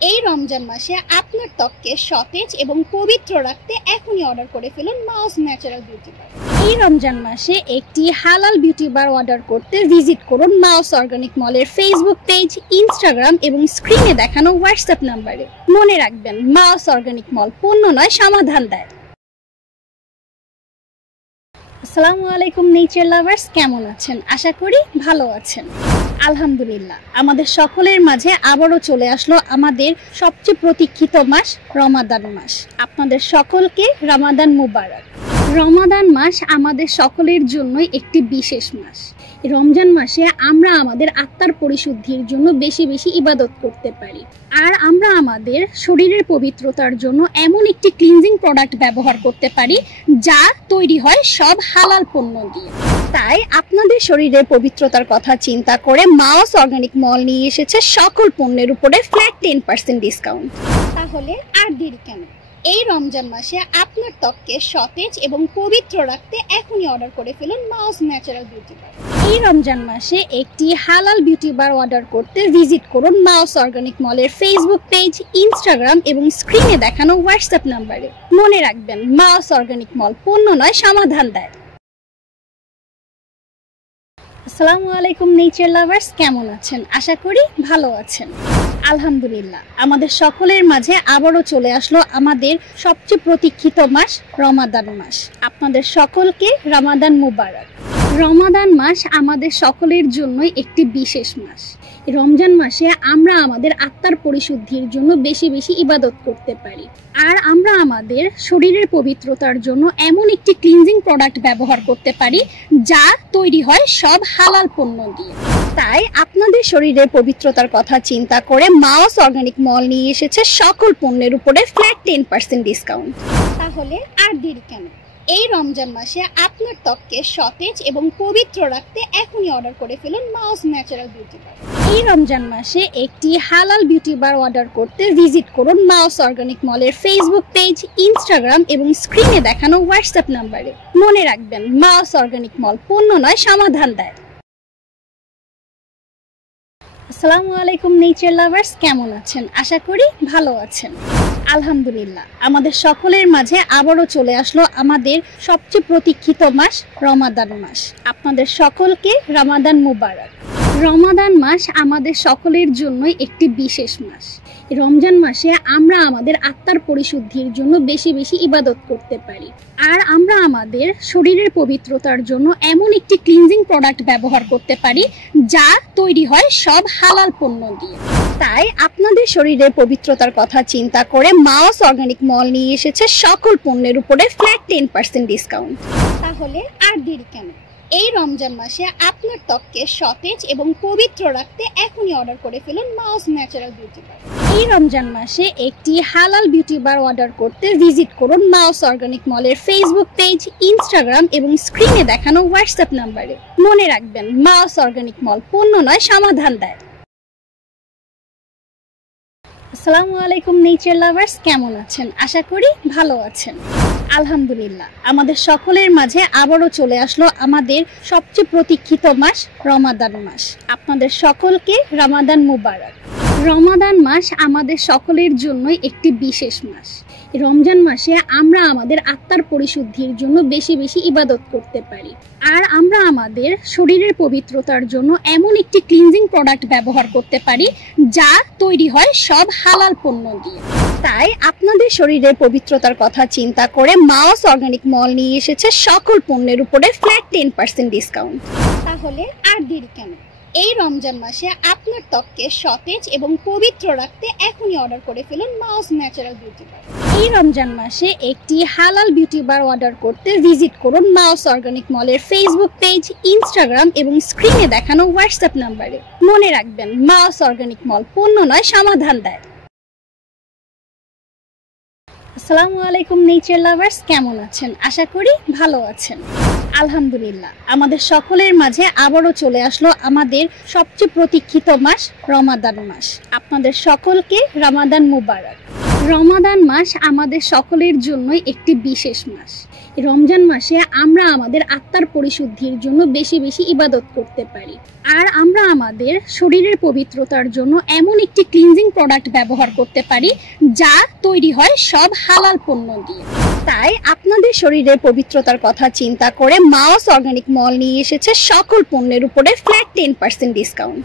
এই রমজান মাসে আপনার ত্বককে সতেজ এবং পবিত্র রাখতে এখনই অর্ডার করে ফেলুন মাওস ন্যাচারাল বিউটি বার। এই রমজান মাসে একটি হালাল বিউটি বার অর্ডার করতে ভিজিট করুন মাওস অর্গানিক মলের ফেসবুক পেজ, ইনস্টাগ্রাম এবং স্ক্রিনে দেখানো হোয়াটসঅ্যাপ নাম্বারে। মনে রাখবেন, মাওস অর্গানিক মল পণ্য নয়, সমাধান দেয়। আসসালামু আলাইকুম নেচার লাভার্স, কেমন আছেন? আশা করি ভালো আছেন। আলহামদুলিল্লাহ, আমাদের সকলের মাঝে আবারও চলে আসলো আমাদের সবচেয়ে প্রতীক্ষিত মাস রমাদান মাস। আপনাদের সকলকে রমাদান মুবারক। রমাদান মাস আমাদের সকলের জন্যই একটি বিশেষ মাস। রমজান মাসে আমরা আমাদের আত্মার পরিশুদ্ধির জন্য বেশি বেশি ইবাদত করতে পারি, আর আমরা আমাদের শরীরের পবিত্রতার জন্য এমন একটি ক্লিনজিং প্রোডাক্ট ব্যবহার করতে পারি যা তৈরি হয় সব হালাল পণ্য দিয়ে। তাই আপনাদের শরীরের পবিত্রতার কথা চিন্তা করে মাওস অর্গানিক মল নিয়ে এসেছে সকল পণ্যের উপরে ফ্ল্যাট 10% ডিসকাউন্ট। তাহলে আর দেরি কেন? এই রমজান মাসে আপনার ত্বককে সতেজ এবং পবিত্র রাখতে এখনই অর্ডার করে ফেলুন মাওস ন্যাচারাল বিউটি বার। এই রমজান মাসে একটি হালাল বিউটি বার অর্ডার করতে ভিজিট করুন মাওস অর্গানিক মলের ফেসবুক পেজ, ইনস্টাগ্রাম এবং স্ক্রিনে দেখানো হোয়াটসঅ্যাপ নাম্বারে। মনে রাখবেন, মাওস অর্গানিক মল পণ্য নয়, সমাধান দেয়। আসসালামু আলাইকুম নেচার লাভার্স, কেমন আছেন? আশা করি ভালো আছেন। আলহামদুলিল্লাহ, আমাদের সকলের মাঝে আবারও চলে আসলো আমাদের সবচেয়ে প্রতীক্ষিত মাস রমাদান মাস। আপনাদের সকলকে রমাদান মুবারক। রমাদান মাস আমাদের সকলের জন্যই একটি বিশেষ মাস। রমজান মাসে আমরা আমাদের আত্মার পরিশুদ্ধির জন্য বেশি বেশি ইবাদত করতে পারি, আর আমরা আমাদের শরীরের পবিত্রতার জন্য এমন একটি ক্লিনজিং প্রোডাক্ট ব্যবহার করতে পারি যা তৈরি হয় সব হালাল পণ্য দিয়ে। তাই আপনাদের শরীরের পবিত্রতার কথা চিন্তা করে মাওস অর্গানিক মল নিয়ে এসেছে সকল পণ্যের উপরে ফ্ল্যাট 10% ডিসকাউন্ট। তাহলে আর দেরি কেন? এই রমজান মাসে আপনার ত্বককে সতেজ এবং পবিত্র রাখতে এখনই অর্ডার করে ফেলুন মাওস ন্যাচারাল বিউটি বার। এই রমজান মাসে একটি হালাল বিউটি বার অর্ডার করতে ভিজিট করুন মাওস অর্গানিক মলের ফেসবুক পেজ, ইনস্টাগ্রাম এবং স্ক্রিনে দেখানো হোয়াটসঅ্যাপ নাম্বারে। মনে রাখবেন, মাওস অর্গানিক মল পণ্য নয়, সমাধান দেয়। আসসালামু আলাইকুম নেচার লাভার্স, কেমন আছেন? আশা করি ভালো আছেন। আলহামদুলিল্লাহ, আমাদের সকলের মাঝে আবারও চলে আসলো আমাদের সবচেয়ে প্রতীক্ষিত মাস রমাদান মাস। আপনাদের সকলকে রমাদান মুবারক। রমাদান মাস আমাদের সকলের জন্যই একটি বিশেষ মাস। রমজান মাসে আমরা আমাদের আত্মার পরিশুদ্ধির জন্য বেশি বেশি ইবাদত করতে পারি, আর আমরা আমাদের শরীরের পবিত্রতার জন্য এমন একটি ক্লিনজিং প্রোডাক্ট ব্যবহার করতে পারি যা তৈরি হয় সব হালাল পণ্য দিয়ে। তাই আপনাদের শরীরের পবিত্রতার কথা চিন্তা করে মাওস অর্গানিক মল নিয়ে এসেছে সকল পণ্যের উপরে ফ্ল্যাট 10% ডিসকাউন্ট। তাহলে আর দেরি কেন? এই রমজান মাসে আপনার ত্বককে সতেজ এবং পবিত্র রাখতে এখনই অর্ডার করে ফেলুন মাওস ন্যাচারাল বিউটি বার। এই রমজান মাসে একটি হালাল বিউটি বার অর্ডার করতে ভিজিট করুন মাওস অর্গানিক মলের ফেসবুক পেজ, ইনস্টাগ্রাম এবং স্ক্রিনে দেখানো হোয়াটসঅ্যাপ নাম্বারে। মনে রাখবেন, মাওস অর্গানিক মল পণ্য নয়, সমাধান দেয়। আসসালামু আলাইকুম নেচার লাভার্স, কেমন আছেন? আশা করি ভালো আছেন। আলহামদুলিল্লাহ, আমাদের সকলের মাঝে আবারও চলে আসলো আমাদের সবচেয়ে প্রতীক্ষিত মাস রমাদান মাস। আপনাদের সকলকে রমাদান মুবারক। রমাদান মাস আমাদের সকলের জন্যই একটি বিশেষ মাস। রমজান মাসে আমরা আমাদের আত্মার পরিশুদ্ধির জন্য বেশি বেশি ইবাদত করতে পারি, আর আমরা আমাদের শরীরের পবিত্রতার জন্য এমন একটি ক্লিনজিং প্রোডাক্ট ব্যবহার করতে পারি যা তৈরি হয় সব হালাল পণ্য দিয়ে। তাই আপনাদের শরীরের পবিত্রতার কথা চিন্তা করে মাওস অর্গানিক মল নিয়ে এসেছে সকল পণ্যের উপরে ফ্ল্যাট 10% ডিসকাউন্ট। তাহলে আর দেরি কেন? এই রমজান মাসে আপনার ত্বককে সতেজ এবং পবিত্র রাখতে এখনই অর্ডার করে ফেলুন মাওস ন্যাচারাল বিউটি বার। এই রমজান মাসে একটি হালাল বিউটি বার অর্ডার করতে ভিজিট করুন মাওস অর্গানিক মলের ফেসবুক পেজ, ইনস্টাগ্রাম এবং স্ক্রিনে দেখানো হোয়াটসঅ্যাপ নাম্বারে। মনে রাখবেন, মাওস অর্গানিক মল পণ্য নয়, সমাধান দেয়। আসসালামু আলাইকুম নেচার লাভার্স, কেমন আছেন? আশা করি ভালো আছেন। আলহামদুলিল্লাহ, আমাদের সকলের মাঝে আবারও চলে আসলো আমাদের সবচেয়ে প্রতীক্ষিত মাস রমাদান মাস। আপনাদের সকলকে রমাদান মুবারক। রমাদান মাস আমাদের সকলের জন্যই একটি বিশেষ মাস। রমজান মাসে আমরা আমাদের আত্মার পরিশুদ্ধির জন্য বেশি বেশি ইবাদত করতে পারি, আর আমরা আমাদের শরীরের পবিত্রতার জন্য এমন একটি ক্লিনজিং প্রোডাক্ট ব্যবহার করতে পারি যা তৈরি হয় সব হালাল পণ্য দিয়ে। তাই আপনাদের শরীরের পবিত্রতার কথা চিন্তা করে মাওস অর্গানিক মল নিয়ে এসেছে সকল পণ্যের উপরে ফ্ল্যাট 10% ডিসকাউন্ট।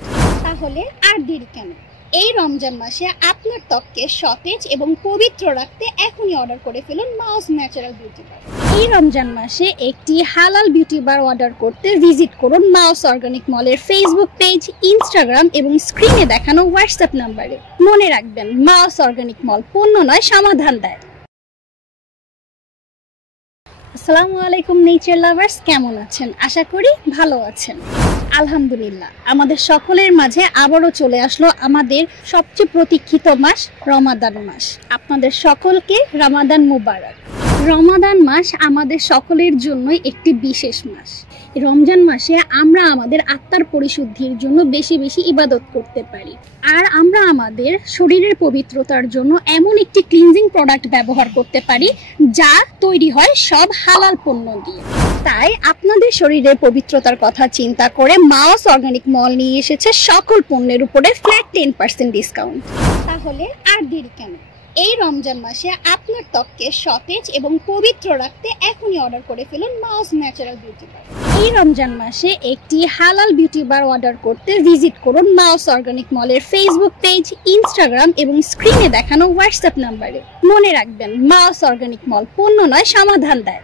তাহলে আর দেরি কেন? এই রমজান মাসে আপনার ত্বককে সতেজ এবং পবিত্র রাখতে এখনই অর্ডার করে ফেলুন মাউস ন্যাচারাল বিউটি বার। এই রমজান মাসে একটি হালাল বিউটি বার অর্ডার করতে ভিজিট করুন মাউস অর্গানিক মলের ফেসবুক পেজ, ইনস্টাগ্রাম এবং স্ক্রিনে দেখানো হোয়াটসঅ্যাপ নাম্বারে। মনে রাখবেন, মাউস অর্গানিক মল পণ্য নয়, সমাধান দেয়। আসসালামু আলাইকুম নেচার লাভার্স, কেমন আছেন? আশা করি ভালো আছেন। আলহামদুলিল্লাহ, আমাদের সকলের মাঝে আবারও চলে আসলো আমাদের সবচেয়ে প্রতীক্ষিত মাস রমাদান মাস। আপনাদের সকলকে রমাদান মুবারক। রমাদান মাস আমাদের সকলের জন্যই একটি বিশেষ মাস। রমজান মাসে আমরা আমাদের আত্মার পরিশুদ্ধির জন্য বেশি বেশি ইবাদত করতে পারি, আর আমরা আমাদের শরীরের পবিত্রতার জন্য এমন একটি ক্লিনজিং প্রোডাক্ট ব্যবহার করতে পারি যা তৈরি হয় সব হালাল পণ্য দিয়ে। তাই আপনাদের শরীরের পবিত্রতার কথা চিন্তা করে মাউস অর্গানিক মল নিয়ে এসেছে সকল পণ্যের উপরে ফ্ল্যাট 10% ডিসকাউন্ট। তাহলে আর দেরি কেন? এই রমজান মাসে আপনার ত্বককে সতেজ এবং পবিত্র রাখতে এখনই অর্ডার করে ফেলুন মাউস ন্যাচারাল বিউটি বার। এই রমজান মাসে একটি হালাল বিউটি বার অর্ডার করতে ভিজিট করুন মাউস অর্গানিক মলের ফেসবুক পেজ, ইনস্টাগ্রাম এবং স্ক্রিনে দেখানো হোয়াটসঅ্যাপ নাম্বারে। মনে রাখবেন, মাউস অর্গানিক মল পণ্য নয়, সমাধান দেয়।